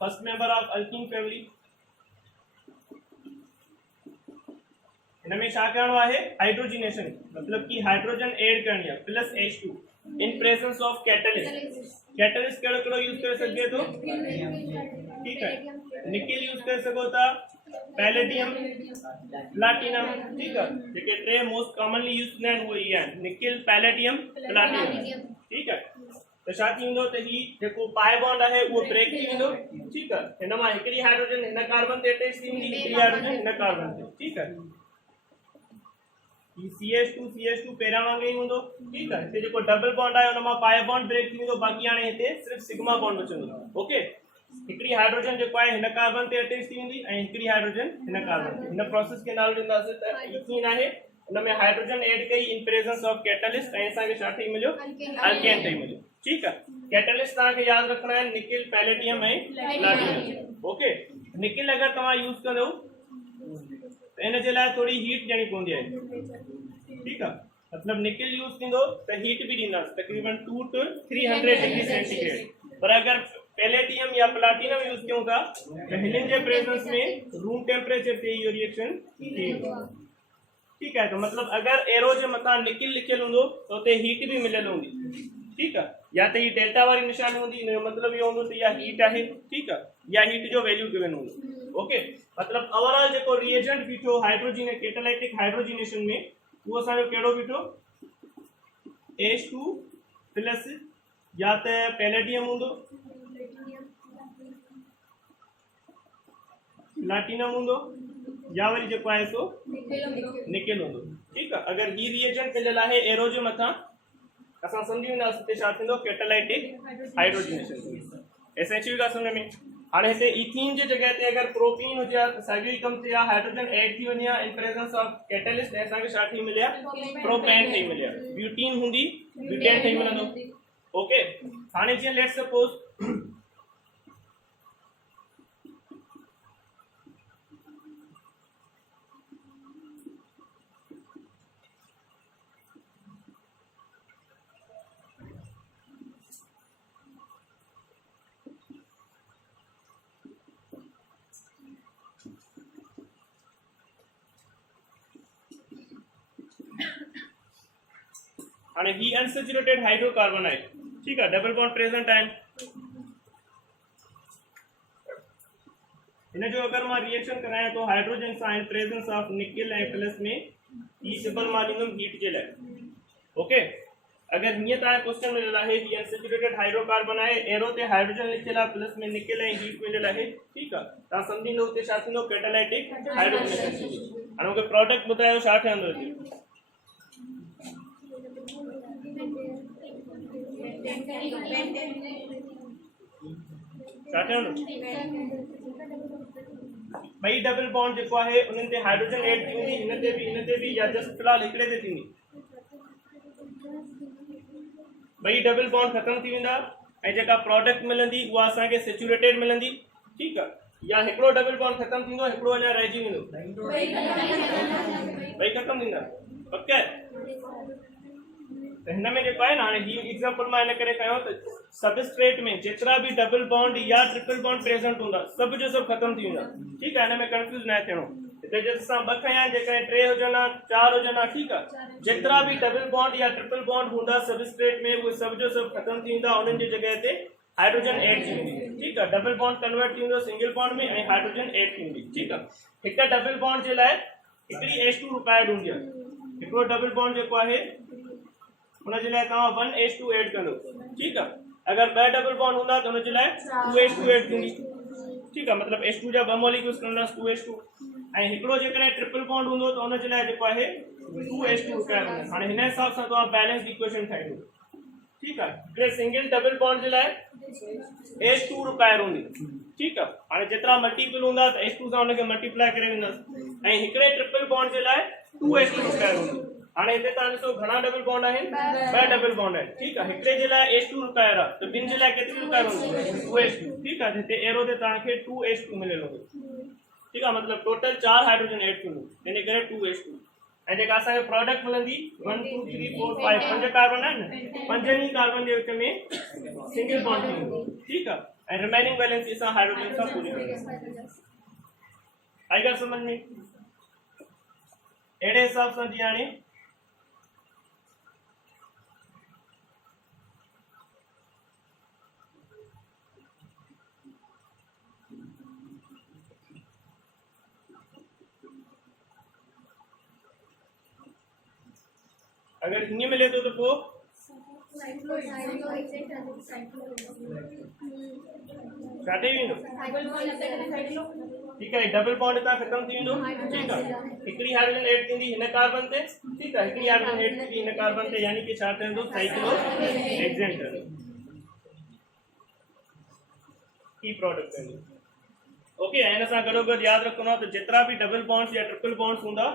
first member of alkyne family. इनमें छा करणो आहे हाइड्रोजिनेशन, मतलब कि हाइड्रोजन ऐड करनी है plus H2 in presence of catalyst. Catalyst कहिड़ो कहिड़ो यूज करे सघिजे थो, ठीक है, निकिल यूज करे सघो था, पैलेडियम, प्लैटिनम, ठीक है, जेके टे मोस्ट कॉमनली यूज थींदा आहिनि उहे ई आहिनि, निकिल, पैलेडियम, प्लैटिनम, ठीक है। तो छा थी वेंदो त ही जेको पाई बॉन्ड आहे उहो ब्रेक थी वेंदो, ठीक है, हिन मां हिकिड़ी हाइड्रोजन हिन कार्बन ते अटैच थी वेंदी, हिकिड़ी हाइड्रोजन हिन कार्बन ते, ठीक है। CH2 पहिरियां वांगुरु ई हूंदो, ठीक है। हिते जेको डबल बॉन्ड आहे उन मां पाई बॉन्ड ब्रेक थी वेंदो, बाक़ी हाणे हिते सिर्फ सिग्मा बॉन्ड बचंदो, ओके। हिकिड़ी हाइड्रोजन जेको आहे हिन कार्बन ते अटैच थी वेंदी ऐं हिकिड़ी हाइड्रोजन हिन कार्बन ते। हिन प्रोसेस खे नालो ॾींदासीं त ईथीन आहे, हुन में हाइड्रोजन ऐड कई इन प्रेजेंस ऑफ कैटलिस्ट ऐं असांखे छा ठही मिलियो, अल्केन ठही मिलियो, ठीक है। कैटलिस्ट तव्हांखे यादि रखणा आहिनि निकिल, पैलेडियम ऐं प्लैटिनम, ओके। निकिल अगरि तव्हां यूज कंदो त इन जे लाइ थोड़ी हीट ॾियणी पवंदी आहे, ठीक है, मतलब निकिल यूज थींदो त हीट भी ॾींदासीं तकरीबन 2 to 300 डिग्री सेंटीग्रेड, पर अगर पैलेडियम या प्लैटिनम यूज क्यों था तो हिनन जे प्रेजेंस में रूम टेम्परेचर पे यो रिएक्शन थी, ठीक है। तो मतलब अगर एरो जे मथा निकिल लिखियल हूंदो तो उते हीट भी मिलियल हूंदी, ठीक है, या तो ये डेल्टा वाली निशानी हूंदी, इन जो मतलब ये हूंदो त या हीट आहे, ठीक है, या हीट जो वैल्यू गिवन हूंदो, ओके। मतलब ओवरऑल जेको रिएजेंट बीठो हाइड्रोजन कैटालिटिक हाइड्रोजनेशन में वो असांजो कहिड़ो बीठो H2 प्लस या तो पैलेडियम हूंदो, प्लैटिनम हूंदो, या वरी जेको आहे सो निकिल हूंदो, ठीक है। अगर ही रिएजेंट मिलियल आहे एरो जे मथा असां सम्झी वेंदासीं त छा थींदो कैटालाइटिक हाइड्रोजनेशन। एसेंशियल ॻाल्हि सम्झ में। हाणे हिते इथीन जे जगह ते अगर प्रोपीन हुजे हा त साॻियो ई कमु थिए हा, हाइड्रोजन ऐड थी वञे हा इन प्रेजेंस ऑफ कैटलिस्ट ऐं असांखे छा ठही मिलिया, प्रोपेन ठही मिलिया, ब्यूटीन हूंदी ब्यूटेन ठही मिलंदो, ओके। हाणे जीअं लेट्स सपोज हाणे ही अनसैचुरेटेड हाइड्रोकार्बन है, ठीक है, डबल बॉन्ड प्रेजेंट है, इन जो अगर मां रिएक्शन कराया तो हाइड्रोजन सां in presence of nickel and plus में ई सिंबल मां ॾींदुमि हीट जे लाइ, ओके। अगर हीअं तव्हां क्वेश्चन मिलियल आहे ही अनसैचुरेटेड हाइड्रोकार्बन है, एरो ते हाइड्रोजन लिखियल आहे, प्लस में निकिल ऐं हीट मिलियल आहे, ठीक है, तव्हां सम्झींदो हुते छा थींदो कैटालाइटिक हाइड्रोजनेशन थींदी। हाणे मूंखे प्रोडक्ट ॿुधायो छा ठहंदो हिते, भाई डबल बॉन्ड जेको आहे उन्हनि ते हाइड्रोजन ऐड थी वेंदी, हिन ते भी या जस्ट फिलहाल हिकिड़े ते थींदी, भाई डबल बॉन्ड खत्म थी वेंदा ऐं जेका प्रोडक्ट मिलंदी उहा असांखे सैचुरेटेड मिलंदी, ठीक है, या हिकिड़ो डबल बॉन्ड खत्म थींदो, हिकिड़ो अञा रहिजी वेंदो, भाई खत्म थींदा, ओके। तो हिन में जेको आहे न, हाणे ही एग्जांपल मां इन करे कयो त सबस्ट्रेट में जेतिरा भी डबल बॉन्ड या ट्रिपल बॉन्ड प्रेजेंट हूंदा सब जो सब खत्म थी वेंदा, ठीक है, हिन में कंफ्यूज न थियणो। हिते जंहिंसां ॿ खयां जेकॾहिं 3 हुजनि हा 4 हुजनि हा, ठीक है, जेतिरा भी डबल बॉन्ड या ट्रिपल बॉन्ड हूंदा सबस्ट्रेट में उहे सब जो सब खत्म थी वेंदा, उन्हनि जी जगह ते हाइड्रोजन ऐड थी वेंदी, ठीक है, डबल बॉन्ड कन्वर्ट थी वेंदो सिंगल बॉन्ड में ऐं हाइड्रोजन ऐड थी वेंदी, ठीक है। हिक डबल बॉन्ड जे लाइ हिकिड़ी H2 रिक्वायर्ड हूंदी आहे, हिकिड़ो डबल बॉन्ड जेको आहे उन जे लाइ तव्हां 1H2 ऐड कंदो, ठीक है। अगर 2 डबल बॉन्ड हूंदा त उन जे लाइ 2H2 ऐड थींदी, ठीक है, मतलब H2 जा 2 मॉलिक्यूल्स कंदासीं 2H2, ऐं हिकिड़ो जेकॾहिं ट्रिपल बॉन्ड हूंदो त उन जे लाइ जेको आहे 2H2 रिक्वायर हूंदा। हाणे हिन हिसाब सां तव्हां बैलेंस्ड इक्वेशन ठाहींदो, ठीक है। हिकिड़े सिंगल डबल बॉन्ड जे लाइ H2 रिक्वायर हूंदी, ठीक है। हाणे जेतिरा मल्टीपल हूंदा त H2 सां उनखे मल्टीप्लाई करे वेंदासीं, ऐं हिकिड़े ट्रिपल बॉन्ड जे लाइ 2H2 रिक्वायर हूंदी। हाणे हिते तव्हां ॾिसो घणा डबल बॉन्ड आहिनि, 2 डबल बॉन्ड आहिनि, ठीक आहे, हिकिड़े जे लाइ H2 रिक्वायर आहे त ॿिनि जे लाइ केतिरी रिक्वायर हूंदी 2H2, ठीक आहे। हिते एरो ते तव्हांखे 2H2 मिलियल हूंदो, ठीक आहे, मतलब टोटल 4 हाइड्रोजन ऐड थींदो, इन करे 2H2, ऐं जेका असांखे प्रोडक्ट मिलंदी 1 2 3 4 5 5 कार्बन आहिनि न, 5 ई कार्बन जे विच में सिंगल बॉन्ड थींदो, ठीक आहे। ऐं रिमेनिंग वैलेंसी सां हाइड्रोजन सां पूरी कंदासीं। आई ॻाल्हि समझ में? अहिड़े हिसाब सां जीअं हाणे अगर हीअं मिले थो त पोइ काटे वेंदो। ठीक है, डबल बॉन्ड हितां खत्म थी वेंदो। ठीक है, हिकिड़ी हाइड्रोजन ऐड थींदी हिन कार्बन ते। ठीक है, हिकिड़ी हाइड्रोजन ऐड थींदी हिन कार्बन ते, यानी कि छा ठहंदो साइक्लोहेक्सेन ठहंदो। की प्रोडक्ट ठहंदो। ओके, हिन सां गॾोगॾु यादि रखणो आहे त जेतिरा बि डबल बॉन्ड्स या ट्रिपल बॉन्ड्स हूंदा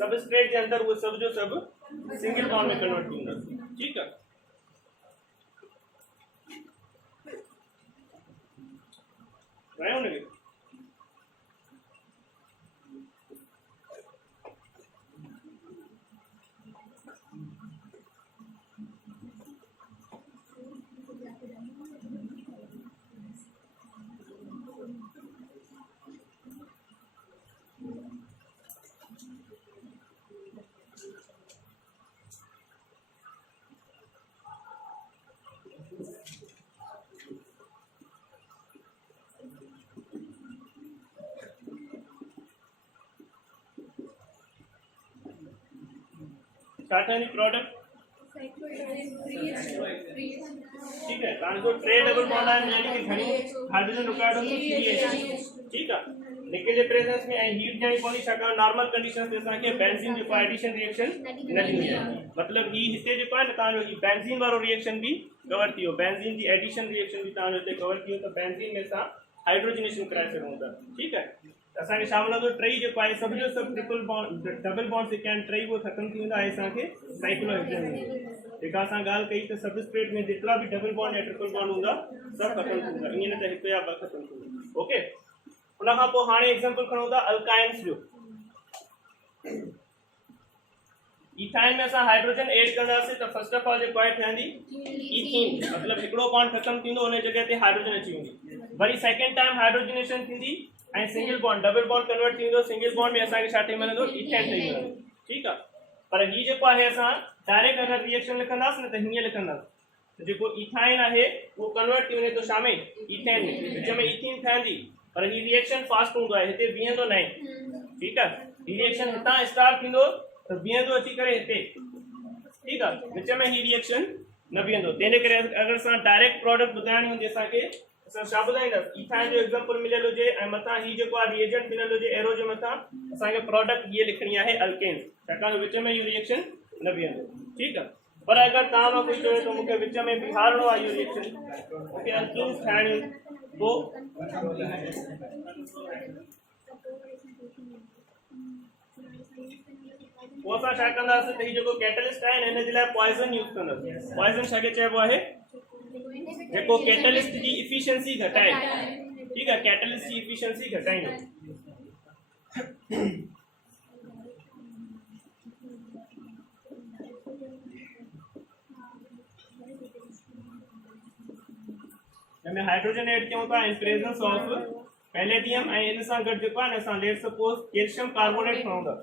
सबस्ट्रेट जे अंदर उहे सभु जो सभु सिंगल बॉन्ड में कन्वर्ट थी वेंदा। ठीक है, राइट हुनखे ठहंदी प्रोडक्ट। ठीक है, कारण को टे डबल बॉन्ड आहिनि, यानी कि घणी हाइड्रोजन रिक्वायर्ड हूंदी 3H। ठीक है, लिक्विड जे प्रेजेंस में ऐं हीट ॾियणी पवंदी, छाकाणि नॉर्मल कंडीशन ते असांखे बेंजीन जेको एडिशन रिएक्शन न ॾींदी आहे। मतिलबु ही हिते जेको आहे न तव्हांजो ही बेंजीन वारो रिएक्शन बि कवर थी वियो, बेंजीन जी एडिशन रिएक्शन बि तव्हांजो हिते कवर थी वियो, त बेंजीन में असां हाइड्रोजनेशन कराए सघूं था। ठीक है, असांखे छा मिलंदो, टई जेको आहे सभु जो सभु ट्रिपल बॉन्ड डबल बॉन्ड जेके आहिनि टई उहे ख़तम थी वेंदा ऐं असांखे साइक्लोहेक्सेन मिलंदो। जेका असां ॻाल्हि कई त सबस्ट्रेट में जेतिरा बि डबल बॉन्ड या ट्रिपल बॉन्ड हूंदा सभु ख़तम थी वेंदा, ईअं न त हिकु या ॿ ख़तम थी वेंदा। ओके, उन खां पोइ हाणे एग्जांपल खणूं था अल्काइन्स जो। इथाइन में असां हाइड्रोजन ऐड कंदासीं त फर्स्ट ऑफ ऑल जेको आहे ठहंदी इथीन, मतिलबु हिकिड़ो बॉन्ड ख़तम थींदो, उन जॻह ते हाइड्रोजन अची वेंदी। वरी सेकेंड टाइम हाइड्रोजनेशन थींदी ऐं single bond double bond convert थींदो, सिंगल बॉन्ड में असांखे छा ठही मिलंदो, इथेन ठही मिलंदो। ठीक आहे, पर ही जेको आहे असां डायरेक्ट अगरि रिएक्शन लिखंदासीं न त हीअं लिखंदासीं त जेको इथाइन आहे उहो कन्वर्ट थी वञे थो छा में, इथेन में, विच में इथीन ठहंदी, पर ही रिएक्शन फास्ट हूंदो आहे, हिते बीहंदो न आहे। ठीक आहे, ही रिएक्शन हितां स्टार्ट थींदो त बीहंदो अची करे हिते। ठीक आहे, विच में ही रिएक्शन न बीहंदो, तंहिंजे करे अगरि असां डायरेक्ट प्रोडक्ट ॿुधाइणी हूंदी असांखे असां छा ॿुधाईंदासीं, इथाइन जो एग्जांपल मिलियल हुजे ऐं मथां ही जेको आहे रिएजेंट ॾिनल हुजे एरो जे मथां, असांखे प्रोडक्ट हीअ लिखणी आहे अल्केन्स, छाकाणि विच में इहो रिएक्शन न बीहंदो। ठीक आहे, पर अगरि तव्हां मां कोई चवे थो मूंखे विच में बीहारणो आहे इहो रिएक्शन, मूंखे अल्केन्स ठाहिणी, पोइ असां छा कंदासीं त हीउ जेको कैटलिस्ट आहे हिन जे लाइ पॉइज़न यूज़ कंदासीं। पॉइज़न छाखे चइबो आहे, जेको कैटलिस्ट जी इफिशिएंसी घटाए। ठीक है, कैटलिस्ट की इफिशिएंसी घटाइंदो। जंहिंमें हाइड्रोजन ऐड कयूं था इन प्रेजेंस ऑफ पैलेडियम ऐं इन सां गॾु जेको आहे न असां लेट सपोज कैल्शियम कार्बोनेट खणूं था।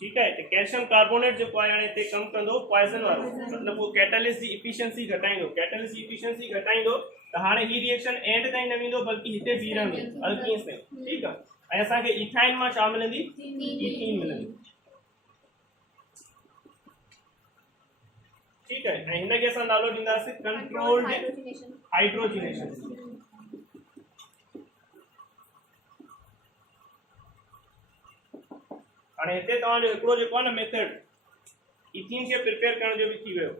ठीक है, तो कैल्शियम कार्बोनेट जो हाणे हिते कमु कंदो पॉइज़न वारो, मतिलबु वो कैटलिस्ट जी इफिशिएंसी घटाइंदो। कैटलिस्ट जी इफिशिएंसी घटाइंदो त हाणे ही रिएक्शन एंड ताईं न वेंदो, बल्कि हिते बीह रहंदो अल्कीन्स ताईं। ठीक है, ऐं असांखे इथाइन मां छा मिलंदी, इथीन मिलंदी। ठीक है, ऐं हिनखे असां नालो ॾींदासीं कंट्रोल्ड हाइड्रोजनेशन। हाणे हिते तव्हांजो हिकिड़ो जेको आहे न मेथड इथीन खे प्रिपेयर करण जो बि थी वियो।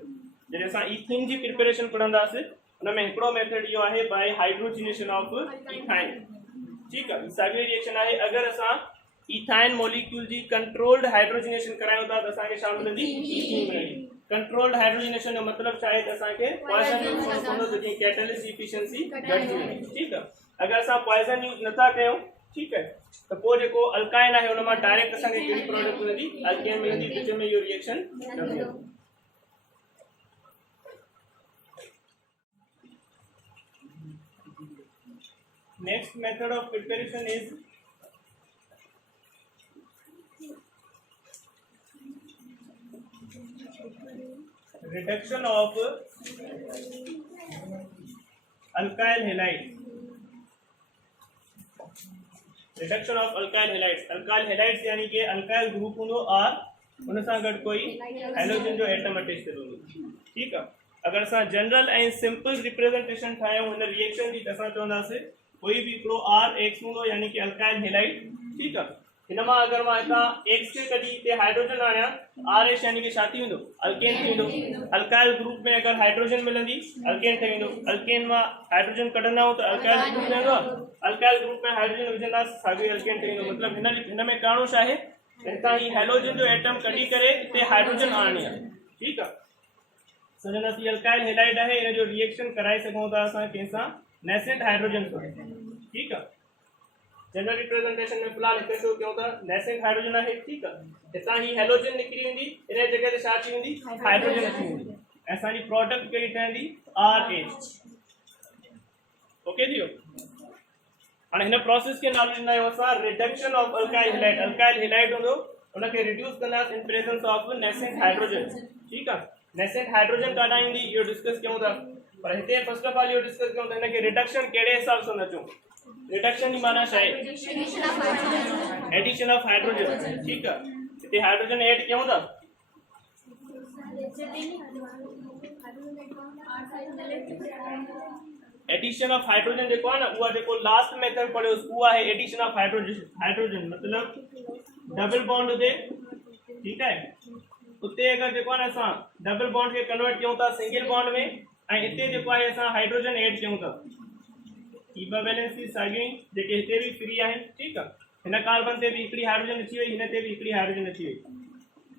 जॾहिं असां इथीन जी प्रिपरेशन पढ़ंदासीं हुन में हिकिड़ो मेथड इहो आहे बाय हाइड्रोजनेशन ऑफ इथाइन। ठीक आहे, साॻी रिएक्शन आहे। अगरि असां इथाइन मॉलिक्यूल जी कंट्रोल्ड हाइड्रोजनेशन करायूं था त असांखे छा मिलंदी, इथीन मिलंदी। कंट्रोल्ड हाइड्रोजनेशन जो मतिलबु छा आहे त असांखे पॉइज़न यूज़ करणो पवंदो, जॾहिं कैटलिस्ट जी इफिशिएंसी घटि थी वेंदी। ठीक आहे, अगरि असां पॉइज़न यूज़ नथा कयूं, ठीक है, तो पोइ जेको अल्काइन आहे हुन मां डायरेक्ट असांखे कहिड़ी प्रोडक्ट मिलंदी, अल्केन मिलंदी, विच में इहो रिएक्शन न थींदो। next method of preparation is reduction of alkyl halides. Reduction of alkyl halides. Alkyl halides यानी कि अल्काइल ग्रुप हूंदो और उन सां गॾु कोई हाइड्रोजन जो एटम अटैच थियल हूंदो. ठीकु आहे. अगरि असां जनरल ऐं सिंपल रिप्रेज़ेंटेशन ठाहियूं हिन रिएक्शन जी त असां चवंदासीं कोई बि हिकिड़ो आर एक्स हूंदो यानी कि अल्काइल हेलाइड. ठीकु आहे. हिन मां अगरि मां हितां एक्स खे कढी हिते हाइड्रोजन आणियां आर एच यानी कि छा थी वेंदो अल्केन थी वेंदो. अल्काइल ग्रुप में अगरि हाइड्रोजन मिलंदी अल्केन ठही वेंदो. अल्केन मां हाइड्रोजन कढंदा आहियूं त अल्काइल ग्रुप ठहंदो. अल्काइल ग्रुप में हाइड्रोजन विझंदासीं साॻियो अल्केन ठही वेंदो. मतिलबु हिन में करिणो छा आहे हितां ही हैलोजन जो एटम कढी करे हिते हाइड्रोजन आणणी आहे. ठीकु आहे. समझंदासीं अल्काइल हेलाइड आहे. इन जो रिएक्शन कराए सघूं था असां कंहिंसां नेसेंट हाइड्रोजन सां. ठीकु आहे. जनरल रिप्रेजेंटेशन में फिलहाल हिते शो कयूं था नेसेंट हाइड्रोजन आहे. ठीकु आहे. हितां ही हैलोजन निकिरी वेंदी इन जॻह ते छा थी वेंदी हाइड्रोजन अची वेंदी. असांजी प्रोडक्ट कहिड़ी ठहंदी आर एच. ओके थी वियो. हाणे हिन प्रोसेस खे नालो ॾींदा आहियूं असां reduction of alkyl halide. Alkyl halide हूंदो उनखे रिड्यूस कंदासीं इन प्रेजेंस ऑफ नेसेंट हाइड्रोजन. ठीकु आहे. नेसेंट हाइड्रोजन काॾां ईंदी इहो डिस्कस कयूं था. पर हिते फर्स्ट ऑफ ऑल इहो डिस्कस कयूं था हिनखे रिडक्शन कहिड़े हिसाब सां न चऊं. रिडक्शन जी माना छा आहे एडिशन ऑफ हाइड्रोजन. ठीकु आहे. हिते हाइड्रोजन ऐड कयूं था एडिशन ऑफ हाइड्रोजन जेको आहे न उहा जेको लास्ट मेथड पढ़ियोसीं उहा आहे एडिशन ऑफ हाइड्रोजन. हाइड्रोजन मतिलबु डबल बॉन्ड हुजे. ठीकु आहे. उते अगरि जेको आहे न असां डबल बॉन्ड खे कन्वर्ट कयूं था सिंगल बॉन्ड में ऐं हिते जेको आहे असां हाइड्रोजन ऐड कयूं था. इक्विवेलेंसी साॻियूं जेके हिते बि फ्री आहिनि. ठीकु आहे. हिन कार्बन ते बि हिकिड़ी हाइड्रोजन अची वई हिन ते बि हिकिड़ी हाइड्रोजन अची वई.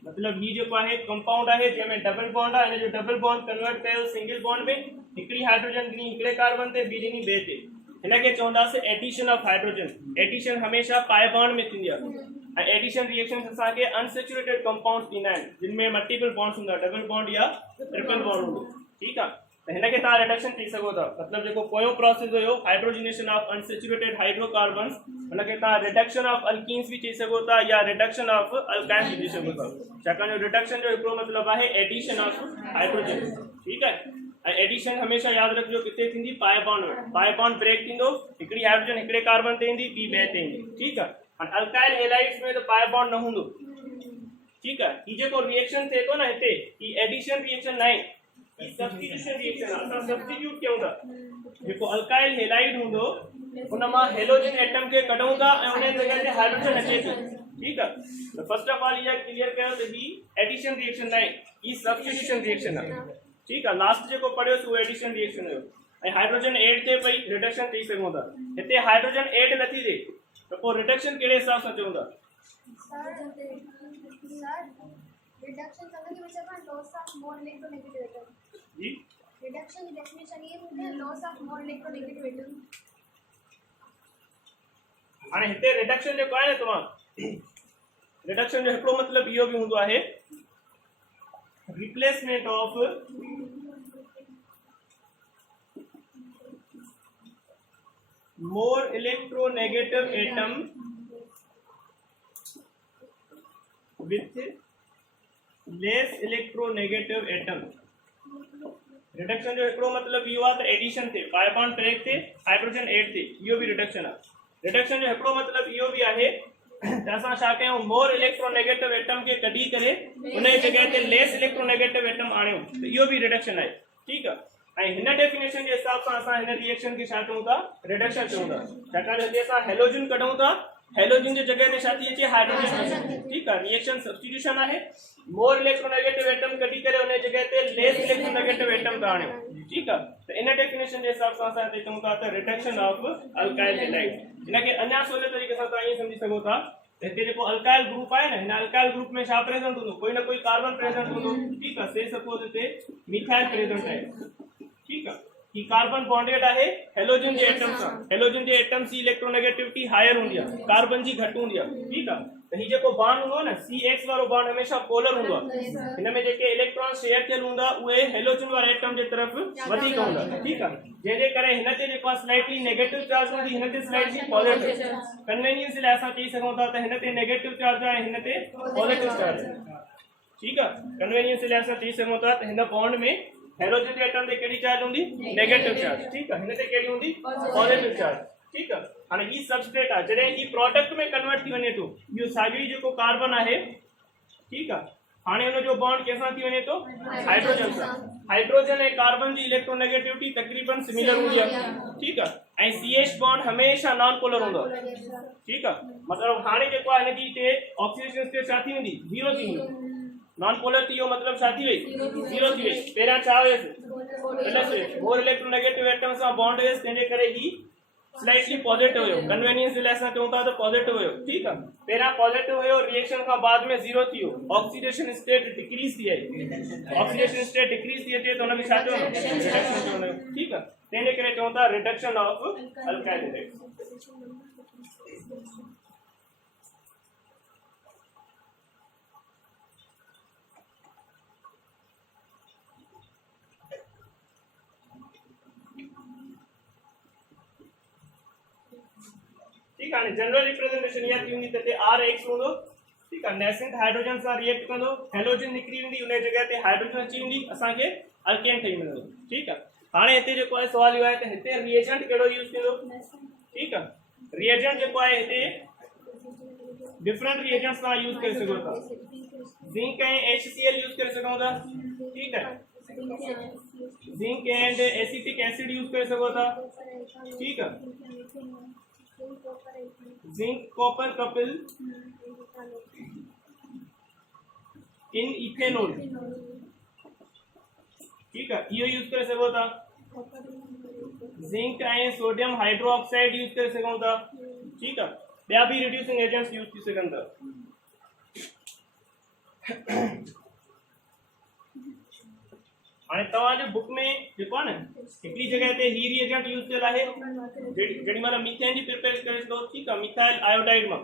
मतिलबु हीउ जेको आहे कंपाउंड आहे जंहिंमें डबल बॉन्ड आहे हिन जो डबल बॉन्ड कन्वर्ट कयो सिंगल बॉन्ड में. हिकिड़ी हाइड्रोजन ॾिनी हिकिड़े कार्बन ते ॿी ॾिनी ॿिए ते. हिनखे चवंदासीं एडिशन ऑफ हाइड्रोजन. एडिशन हमेशह पाए बॉन्ड में थींदी आहे ऐं एडिशन रिएक्शन असांखे अनसेचुरेटेड कंपाउंड्स ॾींदा आहिनि जिन में मल्टीपल बॉन्ड्स हूंदा डबल बॉन्ड या ट्रिपल बॉन्ड हूंदो. ठीकु आहे. त हिनखे तव्हां रिडक्शन चई सघो था. मतिलबु जेको पोयों प्रोसेस हुयो हाइड्रोजिनेशन ऑफ अनसेचुरेटेड हाइड्रोकार्बन्स हुनखे तव्हां रिडक्शन ऑफ अल्कीन्स बि चई सघो था या रिडक्शन ऑफ अल्काइन्स बि चई सघो था. छाकाणि जो रिडक्शन जो हिकिड़ो मतिलबु आहे एडिशन ऑफ हाइड्रोजन. ठीकु आहे. ऐं एडिशन हमेशह यादि रखिजो किथे थींदी पाए बॉन्ड में. पाए बॉन्ड ब्रेक थींदो हिकिड़ी हाइड्रोजन हिकिड़े कार्बन ते ईंदी ॿी ॿिए ते ईंदी. ठीकु आहे. हाणे अल्काइल हेलाइड्स में त पाए बॉन्ड न हूंदो. ठीकु आहे. हीउ जेको रिएक्शन थिए थो न हिते ही एडिशन रिएक्शन न आहे ही सब्स्टिट्यूशन रिएक्शन आहे. असां सब्स्टिट्यूट कयूं था. जेको अल्काइल हेलाइड हूंदो उन मां हेलोजन एटम खे कढूं था ऐं उन जॻह ते हाइड्रोजन अचे थो. ठीकु आहे. त फर्स्ट ऑफ ऑल इहा क्लियर कयो त ही एडिशन रिएक्शन न आहे ही सब्स्टिट्यूशन रिएक्शन आहे. ठीकु आहे. लास्ट जेको पढ़ियोसीं उहो एडिशन रिएक्शन हुयो ऐं हाइड्रोजन एड थिए पई रिडक्शन चई सघूं था. हिते हाइड्रोजन एड नथी थिए त पोइ रिडक्शन कहिड़े हिसाब सां चऊं था. रिडक्शन करने के बच्चे का loss of more electronegative atom. जी रिडक्शन की डेफिनेशन ये है loss of more electronegative atom. हाणे हिते रिडक्शन जेको आहे न तमामु रिडक्शन जो हिकिड़ो मतिलबु इहो बि हूंदो आहे replacement of more electronegative atom with less electronegative atom. Reduction जो हिकिड़ो मतिलबु इहो आहे त एडिशन थिए पाए बॉन्ड ब्रेक थिए हाइड्रोजन एड थिए इहो बि रिडक्शन आहे. रिडक्शन जो हिकिड़ो मतिलबु इहो बि आहे त असां छा कयूं मोर इलेक्ट्रोनेगेटिव एटम खे कढी करे उन जी जॻह ते लेस इलेक्ट्रोनेगेटिव एटम आणियूं त इहो बि रिडक्शन आहे. ठीकु आहे. ऐं हिन डेफिनेशन जे हिसाब सां असां हिन रिएक्शन खे छा चऊं था रिडक्शन चऊं था. छाकाणि हिते असां हेलोजन कढूं था हेलोजन जी जॻह ते छा थी अचे हाइड्रोजन. ठीकु आहे. रिएक्शन सब्स्टिट्यूशन आहे. मोर इलेक्ट्रोनेगेटिव एटम कढी करे उन जॻह ते लेस इलेक्ट्रोनेगेटिव एटम था आणियूं. ठीकु आहे. त इन डेफिनेशन जे हिसाब सां असां हिते चऊं था त रिडक्शन ऑफ अल्काइल हेलाइड. हिनखे अञा सवले तरीक़े सां तव्हां ईअं सम्झी सघो था हिते जेको अल्काइल ग्रुप आहे न हिन अल्काइल ग्रुप में छा प्रेजेंट हूंदो कोई न कोई कार्बन प्रेजेंट हूंदो. ठीकु आहे. से सपोज हिते मिथाइल प्रेजेंट आहे. ठीकु आहे. की कार्बन बॉन्डेड आहे हेलोजन जे एटम सां, हेलोजन जे एटम जी इलेक्ट्रोनेगेटिविटी हायर हूंदी आहे, कार्बन जी घटि हूंदी आहे। ठीकु आहे, त हीउ जेको बॉन्ड हूंदो न CH वारो बॉन्ड हमेशा पोलर हूंदो आहे, हिन में जेके इलेक्ट्रॉन शेयर थियल हूंदा उहे हेलोजन वारे एटम जे तरफ़ वधीक हूंदा। ठीकु आहे, जंहिंजे करे हिन ते जेको आहे स्लाइटली नेगेटिव चार्ज हूंदी, हिन ते स्लाइटली पॉजिटिव। कन्वीनियंस लाइ असां चई सघूं था त हिन ते नेगेटिव चार्ज आहे, हिन ते पॉजिटिव चार्ज आहे। ठीक है, कन्वीनियंस लाइ असां चई सघूं था त हिन बॉन्ड में हेलोजन जे एटम ते कहिड़ी चार्ज हूंदी, नेगेटिव चार्ज। ठीक है, हिन ते कहिड़ी हूंदी, पॉजिटिव चार्ज। ठीक है, हाणे ही सबस्ट्रेट आहे, जॾहिं ही प्रोडक्ट में कन्वर्ट थी वञे थो, इहो साॻियो ई जेको कार्बन आहे। ठीक है, हाणे हुन जो बॉन्ड कंहिंसां थी वञे थो, हाइड्रोजन सां। हाइड्रोजन ऐं कार्बन जी इलेक्ट्रोनेगेटिविटी तकरीबन सिमिलर हूंदी आहे। ठीक है, ऐं CH बॉन्ड हमेशा नॉन पोलर हूंदो आहे। ठीक है, मतलब हाणे जेको आहे हिन जी ते ऑक्सीडेशन स्टेट छा थी वेंदी, 0 थी वेंदी। नॉन पोलर थी वियो मतलब छा थी वई, 0 थी वई। पहिरियां छा हुयसि, प्लस फोर इलेक्ट्रोनेगेटिव एटम सां बॉन्ड हुयसि, तंहिंजे करे ही स्लाइटली पॉजिटिव हुयो। कन्वीनियंस लाइ असां चऊं था त पॉजिटिव हुयो। ठीक आहे, पहिरियां पॉजिटिव हुयो, रिएक्शन खां बाद में 0 थी वियो, ऑक्सीडेशन स्टेट डिक्रीज थी आई। ऑक्सीडेशन स्टेट डिक्रीज थी अचे त हुन खे छा चवंदा, रिडक्शन चवंदा। ठीक आहे, तंहिंजे करे चऊं था रिडक्शन ऑफ अल्काइल हाइड्रेट्स। ठीक है, जनरल रिप्रेजेंटेशन या थी हुंदी त RH हूंदो। ठीक है, नेसेंट हाइड्रोजन सां रिएक्ट कंदो, हेलोजन निकरी वेंदी, उन जगह ते हाइड्रोजन अची वेंदी, असां खे अल्केन ठही मिलंदो। ठीक है, हाणे हिते जेको आहे सवाल इहो आहे त हिते रिएजेंट कहिड़ो यूज थींदो। ठीक है, रिएजेंट जेको आहे हिते डिफरेंट रिएजेंट्स तव्हां यूज करे सघो था। जिंक ऐं HCl यूज करे सघूं था। ठीक है, zinc and acetic acid use करे सघो था। ठीक है, जिंक कॉपर कपिल इन इथेनॉल। ठीक है, इहो यूज करे सघो था। जिंक ऐं सोडियम हाइड्रोक्साइड यूज करे सघूं था। ठीक है, ॿिया बि रिड्यूसिंग एजेंट्स यूज थी सघनि था। हाणे तव्हांजे बुक में जेको आहे न हिकिड़ी जगह ते ही रिएजेंट यूज थियल आहे, जेॾी महिल मीथेन जी प्रिपेयर करे थो। ठीक आहे, मिथाइल आयोडाइड मां।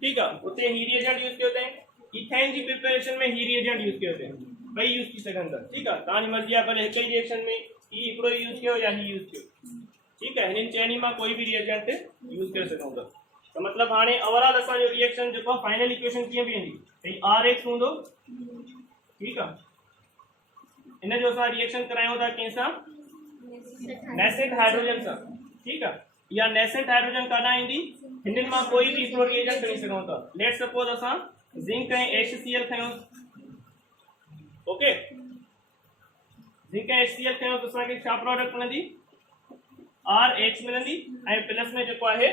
ठीक आहे, उते ही रिएजेंट यूज कयो अथई। इथेन जी प्रिपरेशन में ही रिएजेंट यूज कयो अथई, ॿई यूज थी सघनि था। ठीक आहे, तव्हांजी मर्ज़ी आहे, भले हिक ई रिएक्शन में ही हिकिड़ो यूज कयो या ही यूज कयो। ठीक है, हिननि चइनी मां कोई बि रिएजेंट यूज करे सघूं था। त मतलब हाणे ओवरऑल असांजो रिएक्शन जेको आहे फाइनल इक्वेशन कीअं बीहंदी, भई RH हूंदो। ठीक आहे, इन जो असां रिएक्शन करायूं था कंहिंसां, नेसेंट हाइड्रोजन सां। ठीक आहे, या नेसेंट हाइड्रोजन काॾां ईंदी, हिननि मां कोई बि हिकिड़ो रिएजेंट खणी सघूं था। लेट सपोज असां जिंक ऐं HCl खयूं। ओके, जिंक ऐं HCl खयूं त असांखे छा प्रोडक्ट मिलंदी, RH मिलंदी, ऐं प्लस में जेको आहे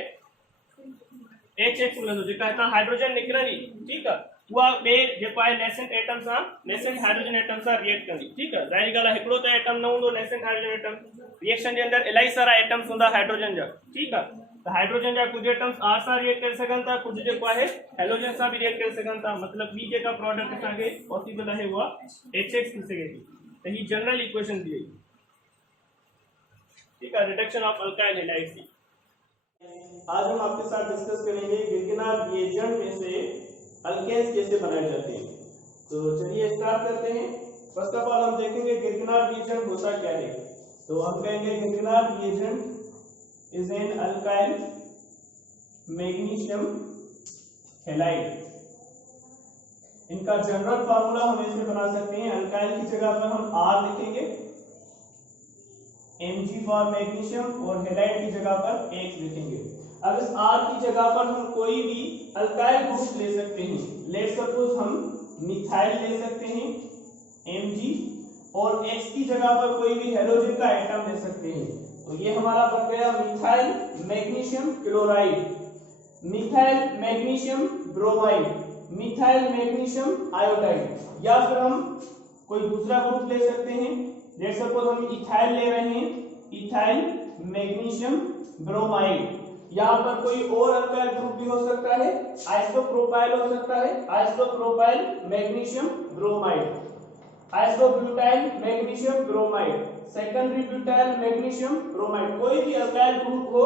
HX मिलंदो, जेका हितां हाइड्रोजन निकिरंदी। ठीक आहे, उहा ॿिए जेको आहे नेसेंट एटम सां, नेसेंट हाइड्रोजन एटम सां रिएक्ट कंदी। ठीक आहे, ज़ाहिरी ॻाल्हि आहे, हिकिड़ो त एटम न हूंदो नेसेंट हाइड्रोजन एटम, रिएक्शन जे अंदरि इलाही सारा एटम्स हूंदा हाइड्रोजन जा। ठीक आहे, त हाइड्रोजन जा कुछ एटम्स R सां रिएक्ट करे सघनि था, कुछ जेको आहे हेलोजन सां बि रिएक्ट करे सघनि था। मतलब ॿी जेका प्रोडक्ट असांखे पॉसिबल आहे उहा HX थी सघे थी। त ही जनरल इक्वेशन थी वई। ठीक है, रिडक्शन ऑफ अल्काइल हैलाइड्स की। आज हम आपके साथ डिस्कस करेंगे गिरगिनार रिएजेंट में से अल्केन्स कैसे बनाए जाते हैं। तो चलिए स्टार्ट करते हैं। फर्स्ट ऑफ ऑल हम देखेंगे गिरगिनार रिएजेंट होता क्या है। तो हम कहेंगे Grignard reagent is an alkyl magnesium halide. इनका जनरल फार्मूला हम ऐसे बना सकते हैं, अल्काइल की जगह पर हम R लिखेंगे, Mg फॉर मैग्नीशियम, और हैलाइड की जगह पर X लिखेंगे। अब इस R की जगह पर हम कोई भी अल्काइल ग्रुप ले सकते हैं। लेट सपोज हम मिथाइल ले सकते हैं Mg, और X की जगह पर कोई भी हेलोजन का एटम ले सकते हैं। तो ये हमारा बन गया methyl magnesium chloride, methyl magnesium bromide, methyl magnesium iodide. या फिर हम कोई दूसरा ग्रुप ले सकते हैं। लेट सपोज हम इथाइल ले रहे हैं, इथाइल मैग्नीशियम ब्रोमाइड। यहाँ पर कोई और अल्काइल ग्रुप भी हो सकता है, आइसोप्रोपाइल हो सकता है, isopropyl magnesium bromide, isobutyl magnesium bromide. Secondary butyl magnesium bromide. कोई भी अल्काइल ग्रुप हो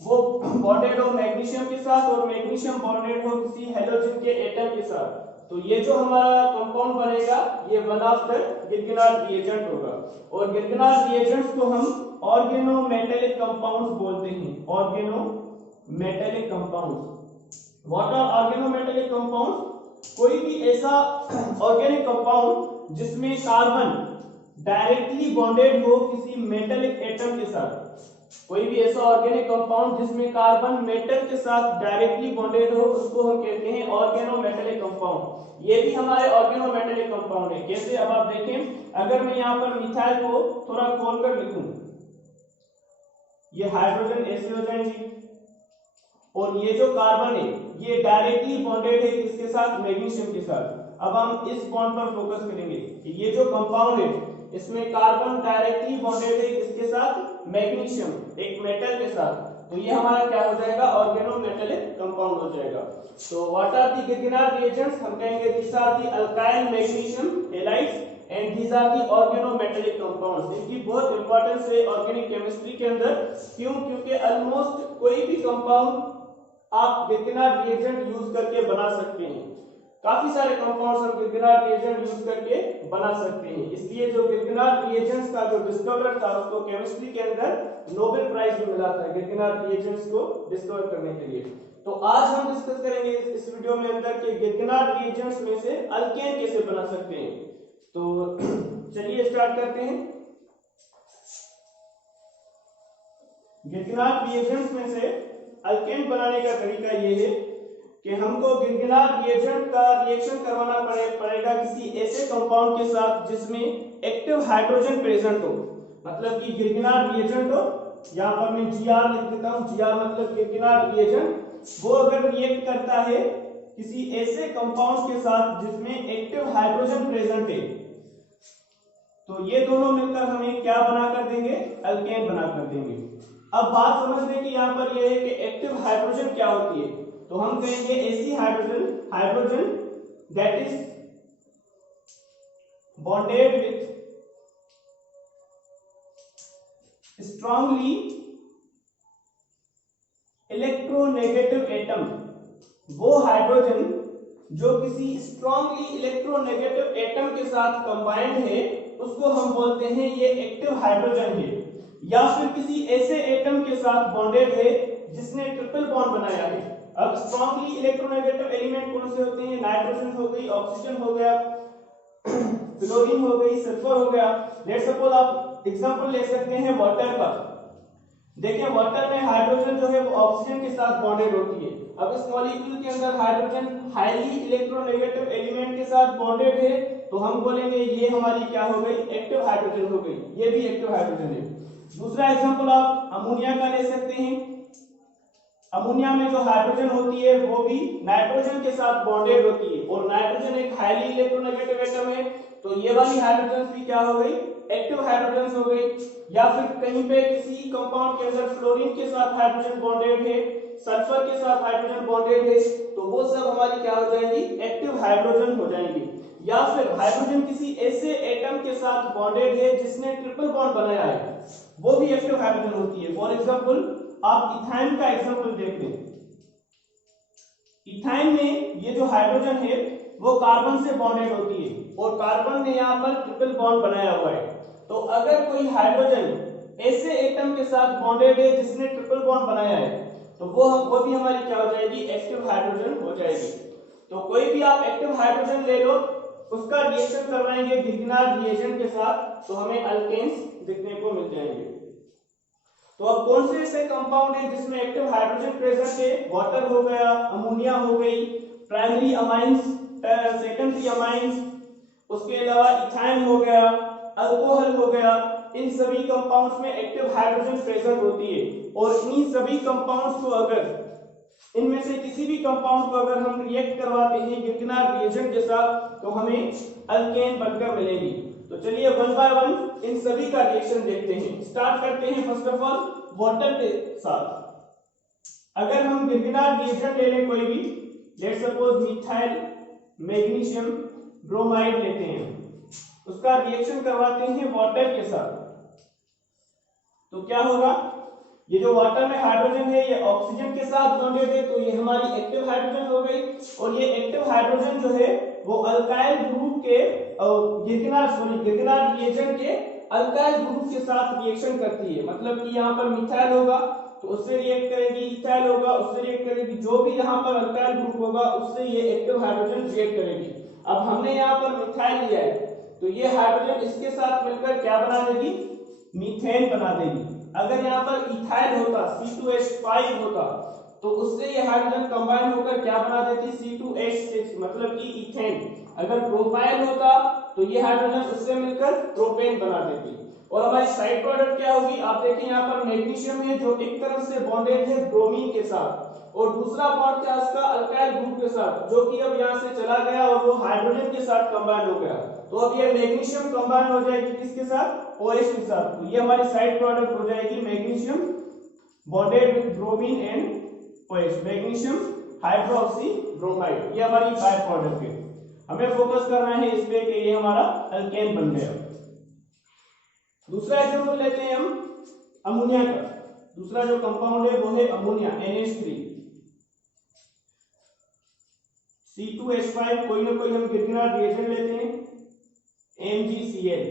वो बॉन्डेड हो मैग्नीशियम के साथ और मैग्नीशियम बॉन्डेड हो किसी हेलोजन के एटम के साथ, तो ये जो हमारा कंपाउंड बनेगा ये वन ऑफ द गिरगिनार रिएजेंट होगा। और गिरगिनार रिएजेंट्स को हम ऑर्गेनोमेटेलिक कंपाउंड्स बोलते हैं। Organometallic compounds. What are organometallic compounds? कोई भी ऐसा ऑर्गेनिक कंपाउंड जिसमें कार्बन डायरेक्टली बॉन्डेड हो किसी मेटेलिक एटम के साथ। कोई भी ऐसा ऑर्गेनिक कंपाउंड जिसमें कार्बन मेटल के साथ डायरेक्टली बॉन्डेड हो उसको हम कहते हैं ऑर्गेनोमेटेलिक कंपाउंड। ये भी हमारे ऑर्गेनोमेटेलिक कंपाउंड है। कैसे? अब आप देखें, अगर मैं यहाँ पर मिथाइल को थोड़ा खोलकर लिखूं, ये हाइड्रोजन ऐसे हो जाएंगे और ये जो कार्बन है ये डायरेक्टली बॉन्डेड है किसके साथ? मैग्नीशियम के साथ। अब हम इस बॉन्ड पर फोकस करेंगे कि ये जो कंपाउंड है इसमें कार्बन डायरेक्टली बॉन्डेड है किसके साथ? मैग्नीशियम, एक मेटल के साथ। तो ये हमारा क्या हो जाएगा? ऑर्गेनोमेटेलिक कंपाउंड हो जाएगा। तो what are the Grignard reagents? हम कहेंगे this are the alkyl magnesium halides and these are the organometallic compounds। इनकी बहुत इंपॉर्टेंस है ऑर्गेनिक केमिस्ट्री के अंदर। क्यों? क्योंकि ऑलमोस्ट कोई भी कंपाउंड आप गिरगिनार रिएजेंट यूज करके बना सकते हैं। काफी सारे कंपाउंड्स हम गिरगिनार रिएजेंट यूज करके बना सकते हैं। इसलिए जो गिरगिनार रिएजेंट्स का जो डिस्कवरर था उसको केमिस्ट्री के अंदर नोबेल प्राइज भी मिला था गिरगिनार रिएजेंट्स को डिस्कवर करने के लिए। तो आज हम डिस्कस करेंगे इस वीडियो में अंदर कि गिरगिनार रिएजेंट्स में से अल्केन कैसे बना सकते हैं। तो चलिए स्टार्ट करते हैं। गिरगिनार रिएजेंट्स में से अल्केन बनाने का तरीका ये है कि हमको गिरगिनार रिएजेंट का रिएक्शन करवाना पड़ेगा किसी ऐसे कंपाउंड के साथ जिसमें एक्टिव हाइड्रोजन प्रेजेंट हो। मतलब कि गिरगिनार रिएजेंट हो, यहाँ पर मैं Gr लिख देता हूँ, Gr मतलब गिरगिनार रिएजेंट। वो अगर रिएक्ट करता है किसी ऐसे कंपाउंड के साथ जिसमें एक्टिव हाइड्रोजन प्रेजेंट है, तो ये दोनों मिलकर हमें क्या बना कर देंगे? अल्केन बना कर देंगे। अब बात समझने की यहाँ पर यह है कि एक्टिव हाइड्रोजन क्या होती है। तो हम कहेंगे ऐसी hydrogen that is bonded with strongly electronegative atom. वो हाइड्रोजन जो किसी स्ट्रांगली इलेक्ट्रोनेगेटिव एटम के साथ कंबाइंड है उसको हम बोलते हैं ये एक्टिव हाइड्रोजन है। या फिर किसी ऐसे एटम के साथ बॉन्डेड है जिसने ट्रिपल बॉन्ड बनाया है। अब स्ट्रांगली इलेक्ट्रोनेगेटिव एलिमेंट कौन से होते हैं? नाइट्रोजन हो गई, ऑक्सीजन हो गया, फ्लोरीन हो गई, सल्फर हो गया। लेट सपोज आप एग्जांपल ले सकते हैं वाटर का। देखिए वाटर में हाइड्रोजन जो है वो ऑक्सीजन के साथ बॉन्डेड होती है। अब इस मॉलिक्यूल के अंदर हाइड्रोजन हाईली इलेक्ट्रोनेगेटिव एलिमेंट के साथ बॉन्डेड है, तो हम बोलेंगे ये हमारी क्या हो गई? एक्टिव हाइड्रोजन हो गई। ये भी एक्टिव हाइड्रोजन है। दूसरा एग्जांपल आप अमोनिया का ले सकते हैं। अमोनिया में जो हाइड्रोजन होती है वो भी नाइट्रोजन के साथ बॉन्डेड होती है और नाइट्रोजन एक हाईली इलेक्ट्रोनेगेटिव एटम है, तो ये वाली हाइड्रोजन भी क्या हो गई? एक्टिव हाइड्रोजन हो गई। या फिर कहीं पे किसी कंपाउंड के अंदर फ्लोरीन के साथ हाइड्रोजन बॉन्डेड है, सल्फर के साथ हाइड्रोजन बॉन्डेड है, तो वो सब हमारी क्या हो जाएंगी? एक्टिव हाइड्रोजन हो जाएंगी। या फिर हाइड्रोजन किसी ऐसे एटम के साथ बॉन्डेड है जिसने ट्रिपल बॉन्ड बनाया है, वो भी एक्टिव हाइड्रोजन होती है। फॉर एग्जांपल आप इथाइन का एग्जांपल देख लें। इथाइन में ये जो हाइड्रोजन है वो कार्बन से बॉन्डेड होती है और कार्बन ने यहाँ पर ट्रिपल बॉन्ड बनाया हुआ है। तो अगर कोई हाइड्रोजन ऐसे एटम के साथ बॉन्डेड है जिसने ट्रिपल बॉन्ड बनाया है, तो वो भी हमारी क्या हो जाएगी? एक्टिव हाइड्रोजन हो जाएगी। तो कोई भी आप एक्टिव हाइड्रोजन ले लो, उसका रिएक्शन करवाएंगे गिरगिनार रिएजेंट के साथ, तो हमें अल्केन्स दिखने को मिल जाएंगे। तो अब कौन से ऐसे कंपाउंड है जिसमें एक्टिव हाइड्रोजन प्रेजेंट है? वाटर हो गया, अमोनिया हो गई, प्राइमरी अमाइंस, सेकेंडरी अमाइंस, उसके अलावा इथाइन हो गया, अल्कोहल हो गया। इन सभी कंपाउंड्स में एक्टिव हाइड्रोजन प्रेजेंट होती है और इन्हीं सभी कंपाउंड्स को अगर इनमें से किसी भी कंपाउंड को अगर हम रिएक्ट करवाते हैं गिरगिनार रिएजेंट के साथ, तो हमें अल्केन बनकर मिलेगी। तो चलिए वन बाय वन इन सभी का रिएक्शन देखते हैं। स्टार्ट करते हैं फर्स्ट ऑफ ऑल वाटर के साथ। अगर हम गिरगिनार रिएजेंट ले लें कोई भी, let suppose methyl magnesium bromide लेते हैं, उसका रिएक्शन करवाते हैं वाटर के साथ। तो क्या होगा, ये जो वाटर में हाइड्रोजन है ये ऑक्सीजन के साथ बॉन्डेड है, तो ये हमारी एक्टिव हाइड्रोजन हो गई। और ये एक्टिव हाइड्रोजन जो है वो अल्काइल ग्रुप के गिरगिनार रिएजेंट के अल्काइल ग्रुप के साथ रिएक्शन करती है। मतलब कि यहाँ पर मिथाइल होगा तो उससे रिएक्ट करेगी, इथाइल होगा उससे रिएक्ट करेगी, जो भी यहाँ पर अल्काइल ग्रुप होगा उससे ये एक्टिव हाइड्रोजन रिएक्ट करेगी। अब हमने यहाँ पर मिथाइल लिया है तो ये हाइड्रोजन इसके साथ मिलकर क्या बना देगी, मीथेन बना देगी। अगर यहाँ पर इथाइल होता C2H5 होता तो उससे ये हाइड्रोजन कंबाइन होकर क्या बना देती, C2H6 मतलब कि इथेन। अगर प्रोपाइल होता तो ये हाइड्रोजन उससे मिलकर प्रोपेन बना देती। और हमारी साइड प्रोडक्ट क्या होगी, आप देखिए यहाँ पर मैग्नीशियम है जो एक तरफ से बॉन्डेड है ब्रोमीन के साथ और दूसरा बॉन्ड क्या उसका अल्काइल ग्रुप के साथ, जो कि अब यहाँ से चला गया और वो हाइड्रोजन के साथ कंबाइन हो गया। तो अब ये मैग्नीशियम कंबाइन हो जाएगी किसके साथ, OH के साथ। तो ये हमारी साइड प्रोडक्ट हो जाएगी magnesium bonded with bromine and OH, magnesium hydroxy bromide. ये हमारी बाय प्रोडक्ट है। हमें फोकस करना है इस पे कि ये हमारा अल्केन बन गया। दूसरा एग्जांपल लेते हैं हम अमोनिया का। दूसरा जो कंपाउंड है वो है अमोनिया NH3 C2H5, कोई ना कोई हम गिरगिनार रिएजेंट लेते हैं MgCl,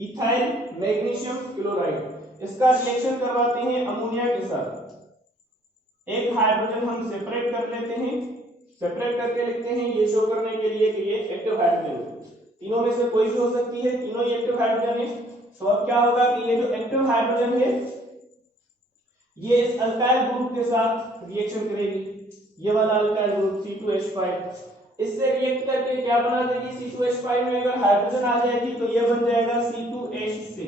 इथाइल मैग्नीशियम क्लोराइड, इसका रिएक्शन करवाते हैं अमोनिया के साथ। एक हाइड्रोजन हम सेपरेट कर लेते हैं, सेपरेट करके लिखते हैं ये शो करने के लिए कि ये एक्टिव हाइड्रोजन है। तीनों में से कोई भी हो सकती है, तीनों ही एक्टिव हाइड्रोजन है। तो अब क्या होगा कि ये जो एक्टिव हाइड्रोजन है ये इस अल्काइल ग्रुप के साथ रिएक्शन करेगी, ये वाला अल्काइल ग्रुप C2H5, इससे रिएक्ट करके क्या बना देगी, C2H5 में अगर हाइड्रोजन आ जाएगी तो ये बन जाएगा C2H6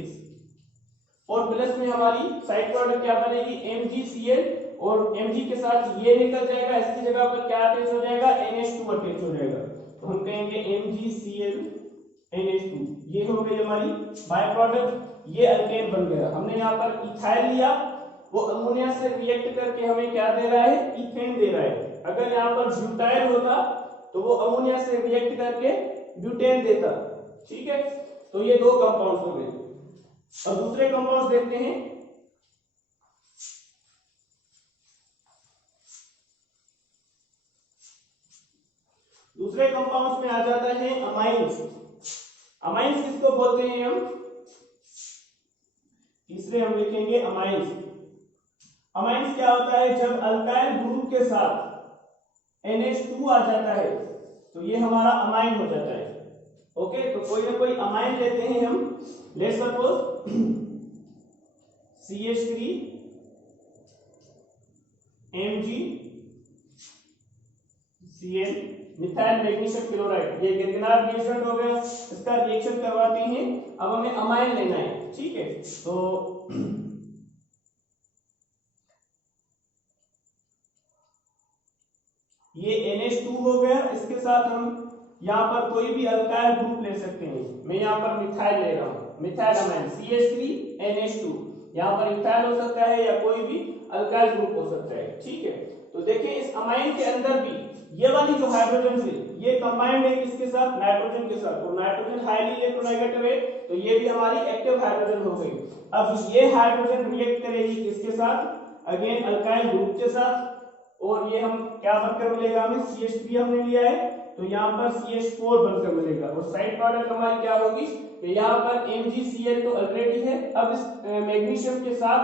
और प्लस में हमारी साइड प्रोडक्ट क्या बनेगी MgCl और Mg के साथ ये निकल जाएगा, इसकी जगह पर क्या अटैच हो जाएगा, NH2 अटैच हो जाएगा। तो हम कहेंगे MgCl NH2, ये हो गई हमारी बाय प्रोडक्ट, ये अल्केन बन गया। हमने यहाँ पर इथाइल लिया, वो अमोनिया से रिएक्ट करके हमें क्या दे रहा है, इथेन दे रहा है। अगर यहाँ पर ब्यूटाइल होता तो वो अमोनिया से रिएक्ट करके ब्यूटेन देता। ठीक है, तो ये दो कंपाउंड हो गए। अब दूसरे कंपाउंड देखते हैं। दूसरे कंपाउंड्स में आ जाता है अमाइंस। अमाइंस किसको बोलते हैं हम, तीसरे हम लिखेंगे अमाइंस। अमाइंस क्या होता है, जब अल्काइल ग्रुप के साथ NH2 आ जाता है तो ये हमारा अमाइन हो जाता है। ओके, तो कोई ना कोई अमाइन लेते हैं हम। Let's suppose CH3 MgCl methyl magnesium chloride, ये गिरगिनार रिएजेंट हो गया, इसका रिएक्शन करवाते हैं। अब हमें अमाइन लेना है। ठीक है, तो ये NH2 हो गया, इसके साथ हम यहाँ पर कोई भी अल्काइल ग्रुप ले सकते हैं। मैं यहाँ पर मिथाइल ले रहा हूँ, मिथाइल अमाइन CH3 NH2, यहाँ पर इथाइल हो सकता है या कोई भी अल्काइल ग्रुप हो सकता है। ठीक है, तो देखिए इस अमाइन के अंदर भी ये वाली जो हाइड्रोजन है ये कंबाइंड है किसके साथ, नाइट्रोजन के साथ। और नाइट्रोजन हाईली इलेक्ट्रोनेगेटिव है तो ये भी हमारी एक्टिव हाइड्रोजन हो गई। अब ये हाइड्रोजन रिएक्ट करेगी किसके साथ, अगेन अल्काइल ग्रुप के साथ, और ये हम क्या बनकर मिलेगा हमें, CH3 हमने लिया है तो यहाँ पर CH4 बनकर मिलेगा। और साइड प्रोडक्ट हमारी क्या होगी, तो यहाँ पर MgCl तो ऑलरेडी है, अब इस मैग्नीशियम के साथ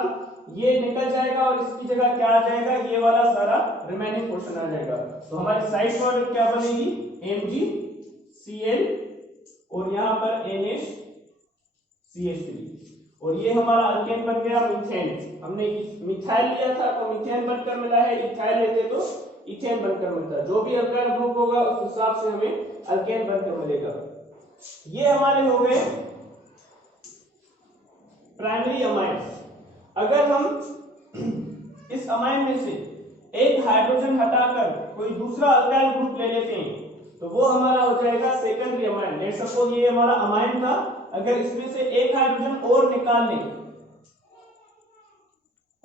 ये निकल जाएगा और इसकी जगह क्या आ जाएगा, ये वाला सारा रिमेनिंग पोर्शन आ जाएगा। तो हमारी साइड प्रोडक्ट क्या बनेगी, MgCl और यहाँ पर NH CH3, और ये हमारा अल्केन बन गया मीथेन। हमने मिथाइल लिया था तो मीथेन बनकर मिला है, इथाइल लेते तो इथेन बनकर मिलता। जो भी अल्काइल ग्रुप होगा उस हिसाब से हमें अल्केन बनकर मिलेगा। ये हमारे हो गए प्राइमरी अमाइंस। अगर हम इस अमाइन में से एक हाइड्रोजन हटाकर कोई दूसरा अल्काइल ग्रुप ले लेते हैं तो वो हमारा हो जाएगा सेकेंडरी अमाइन। लेट्स सपोज ये हमारा अमाइन था, अगर इसमें से एक हाइड्रोजन और निकाल लें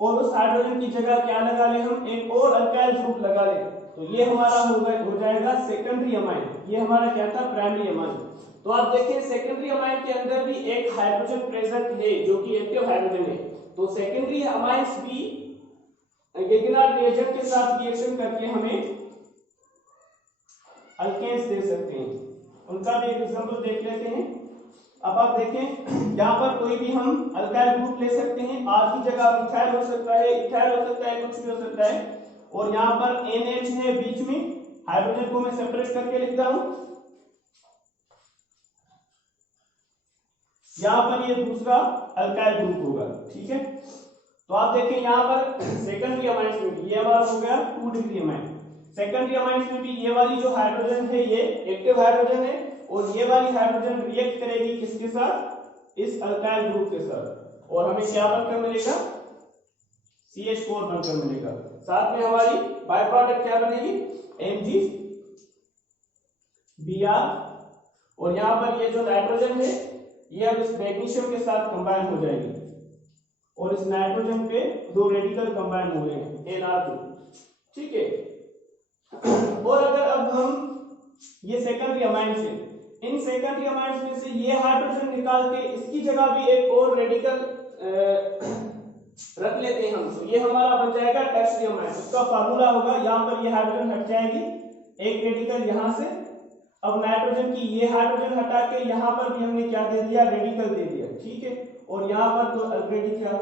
और उस हाइड्रोजन की जगह क्या लगा लें, हम एक और अल्काइल ग्रुप लगा लें तो ये हमारा हो जाएगा सेकेंडरी अमाइन। ये हमारा क्या था, प्राइमरी अमाइन। तो आप देखिए सेकेंडरी अमाइन के अंदर भी एक हाइड्रोजन प्रेजेंट है जो कि एक्टिव हाइड्रोजन है। तो सेकेंडरी अमाइंस भी गिगनार्ड रिएजेंट के साथ रिएक्शन करके हमें अल्केन्स दे सकते हैं। उनका भी एक एग्जांपल देख लेते हैं। अब आप देखें यहाँ पर कोई भी हम अल्काइल ग्रुप ले सकते हैं, R की जगह मिथाइल हो सकता है, इथाइल हो सकता है, कुछ भी हो सकता है। और यहाँ पर NH है बीच में, हाइड्रोजन को मैं सेपरेट करके लिखता हूं। यहाँ पर ये दूसरा अल्काइल ग्रुप होगा, ठीक है। तो आप देखें यहाँ पर सेकेंडरी अमाइंस में भी ये हमारा हो गया 2 डिग्री अमाइन। सेकेंडरी अमाइंस में भी ये वाली जो हाइड्रोजन है ये एक्टिव हाइड्रोजन है, और ये वाली हाइड्रोजन रिएक्ट करेगी किसके साथ, इस अल्काइल ग्रुप के साथ, और हमें क्या बनकर मिलेगा, CH4 बनकर मिलेगा। साथ में हमारी बाय प्रोडक्ट क्या बनेगी, MgBr, और यहाँ पर ये जो नाइट्रोजन है ये अब इस मैग्नीशियम के साथ कंबाइन हो जाएगी, और इस नाइट्रोजन पे 2 रेडिकल कंबाइन हो गए हैं NR2, ठीक है। और अगर अब हम ये सेकेंडरी अमाइंस है, इन सेकेंडरी अमाइंस में से ये हाइड्रोजन निकाल के इसकी जगह भी एक और रेडिकल रख लेते हैं हम, तो ये हमारा बन जाएगा टर्शियरी अमाइन। उसका फार्मूला होगा, यहाँ पर ये हाइड्रोजन हट जाएगी, एक रेडिकल यहाँ से, अब नाइट्रोजन की ये हाइड्रोजन हटा के यहाँ पर भी हमने क्या दे दिया, रेडिकल दे दिया, ठीक है। और यहाँ पर तो ऑलरेडी क्या,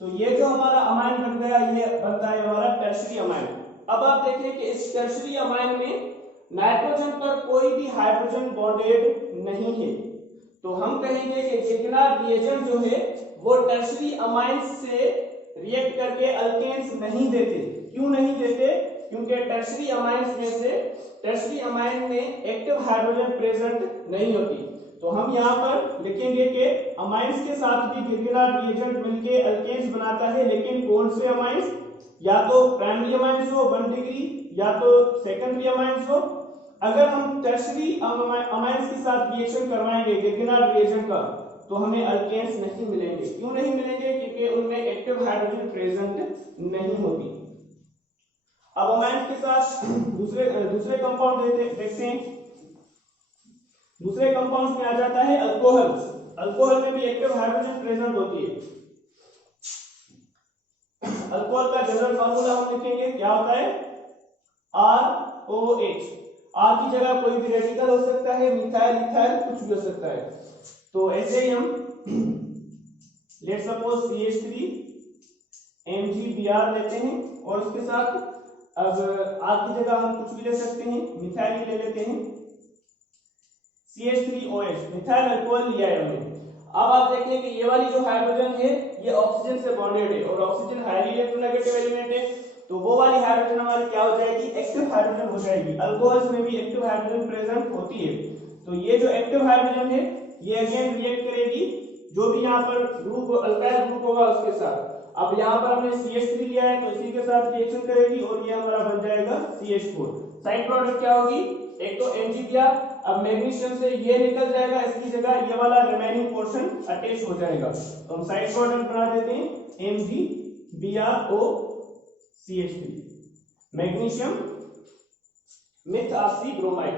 तो ये जो हमारा अमाइन बन गया ये बनता है हमारा टर्शियरी अमाइन। अब आप देखिए कि इस टर्शियरी अमाइन में नाइट्रोजन पर कोई भी हाइड्रोजन बॉन्डेड नहीं है, तो हम कहेंगे कि गिगनार्ड रिएजेंट जो है वो टर्शियरी अमाइंस से रिएक्ट करके अल्केन्स नहीं देते। क्यों नहीं देते, क्योंकि टर्शियरी अमाइंस में से टर्शियरी अमाइन में एक्टिव हाइड्रोजन प्रेजेंट नहीं होती। तो हम यहाँ पर लिखेंगे कि अमाइंस के साथ भी गिगनार्ड रिएजेंट मिलके अल्केन्स बनाता है, लेकिन कौन से अमाइंस, या तो प्राइमरी अमाइंस हो 1 डिग्री, या तो सेकेंडरी अमाइंस हो। अगर हम टर्शियरी अमाइंस के साथ रिएक्शन करवाएंगे गिगनार्ड रिएजेंट का, तो हमें अल्केन्स नहीं मिलेंगे। क्यों नहीं मिलेंगे, क्योंकि उनमें एक्टिव हाइड्रोजन प्रेजेंट नहीं होती। अब अमाइंस के साथ दूसरे कंपाउंड देखते हैं। दूसरे कंपाउंड्स में आ जाता है अल्कोहल। अल्कोहल में भी एक्टिव हाइड्रोजन प्रेजेंट होती है। अल्कोहल का जनरल फार्मूला हम लिखेंगे, क्या होता है, ROH। R की जगह कोई भी रेडिकल हो सकता है, मिथाइल, इथाइल, कुछ भी हो सकता है। तो ऐसे ही हम लेट्स सपोज CH3 MgBr लेते हैं, और उसके साथ अब R की जगह हम कुछ भी ले सकते हैं, मिथाइल ले लेते हैं, CH3OH, मिथाइल अल्कोहल लिया है हमने। अब आप देखें कि ये वाली जो हाइड्रोजन है ये ऑक्सीजन से बॉन्डेड है, और ऑक्सीजन हाईली इलेक्ट्रोनेगेटिव एलिमेंट है, तो वो वाली हाइड्रोजन हमारी क्या हो जाएगी, एक्टिव हाइड्रोजन हो जाएगी। अल्कोहल्स में भी एक्टिव हाइड्रोजन प्रेजेंट होती है, तो ये जो एक्टिव हाइड्रोजन है ये अगेन रिएक्ट करेगी जो भी यहाँ पर ग्रुप अल्काइल ग्रुप होगा उसके साथ। अब यहाँ पर हमने CH3 लिया है तो इसी के साथ रिएक्शन करेगी, और ये हमारा बन जाएगा CH4। साइड प्रोडक्ट क्या होगी, एक तो MgBr, अब मैग्नीशियम से ये निकल जाएगा, इसकी जगह ये वाला रिमेनिंग पोर्शन अटैच हो जाएगा, तो हम साइड प्रोडक्ट बना देते हैं MgBrO CH3, magnesium myth oxy bromide.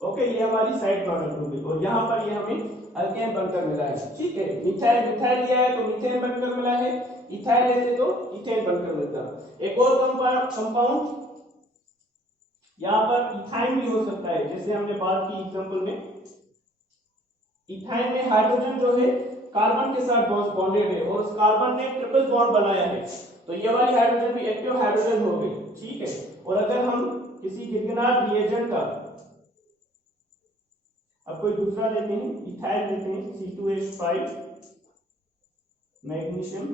Okay, ये हमारी साइड प्रोडक्ट होगी, और यहाँ पर ये हमें अल्केन बनकर मिला है, ठीक है। मिथाइल लिया है तो मीथेन बनकर मिला है, इथाइल लेते तो इथेन बनकर मिलता। एक और कंपाउंड यहाँ पर इथाइन भी हो सकता है, जैसे हमने बात की एग्जांपल में। इथाइन में हाइड्रोजन जो है कार्बन के साथ बॉन्डेड है, और उस कार्बन ने ट्रिपल बॉन्ड बनाया है, तो ये वाली हाइड्रोजन भी एक्टिव हाइड्रोजन हो गई, ठीक है। और अगर हम किसी गिगनार्ड रिएजेंट का, अब कोई दूसरा लेते हैं, इथाइल लेते हैं, C2H5 मैग्नीशियम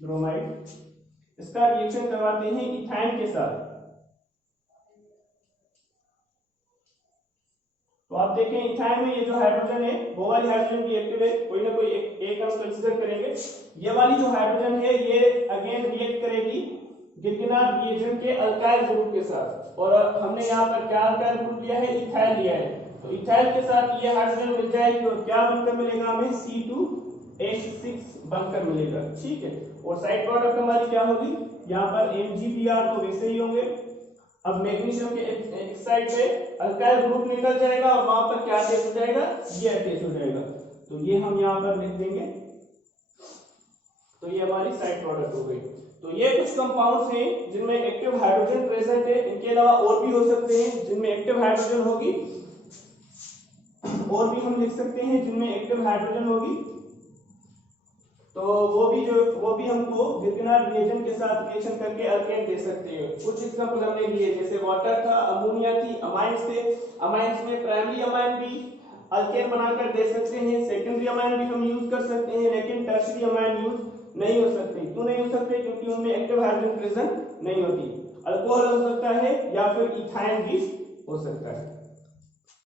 ब्रोमाइड, इसका रिएक्शन करवाते हैं इथाइन के साथ, तो आप देखें इथाइन में ये जो हाइड्रोजन है वो वाली हाइड्रोजन भी एक्टिव है, कोई ना कोई एक हम कंसीडर करेंगे। ये वाली जो हाइड्रोजन है ये अगेन रिएक्ट करेगी गिगनार्ड रिएजेंट के अल्काइल ग्रुप के साथ, और हमने यहाँ पर क्या अल्काइल ग्रुप लिया है, इथाइल लिया है, तो इथाइल के साथ ये हाइड्रोजन मिल जाएगी, और क्या बनकर मिलेगा हमें, C2H6 बनकर मिलेगा, ठीक है। और साइड प्रोडक्ट हमारी क्या होगी, यहाँ पर MgBr तो वैसे ही होंगे। अब मैग्नीशियम के एक साइड पे अल्काइल ग्रुप निकल जाएगा, और वहां पर क्या अटैच हो जाएगा, ये अटैच हो जाएगा, तो ये हम यहाँ पर लिख देंगे। तो ये हमारी साइड प्रोडक्ट हो गई। तो ये कुछ कंपाउंड्स हैं जिनमें एक्टिव हाइड्रोजन प्रेजेंट है। इनके अलावा और भी हो सकते हैं जिनमें एक्टिव हाइड्रोजन होगी, और भी हम लिख सकते हैं जिनमें एक्टिव हाइड्रोजन होगी। तो वो भी हमको विर्केनार्ड रिएजेंट के साथ रिएक्शन करके अल्केन दे सकते हैं। कुछ एग्जांपल हमने लिए, जैसे वाटर था, अमोनिया थी, अमाइंस थे। अमाइंस में प्राइमरी अमाइन भी अल्केन बनाकर दे सकते हैं, सेकेंडरी अमाइन भी हम यूज कर सकते हैं, लेकिन टर्शियरी अमाइन यूज नहीं हो सकते। क्यों नहीं हो सकते? क्योंकि उनमें एक्टिव हाइड्रोजन प्रेजेंट नहीं होती। अल्कोहल हो सकता है या फिर इथाइन भी हो सकता है।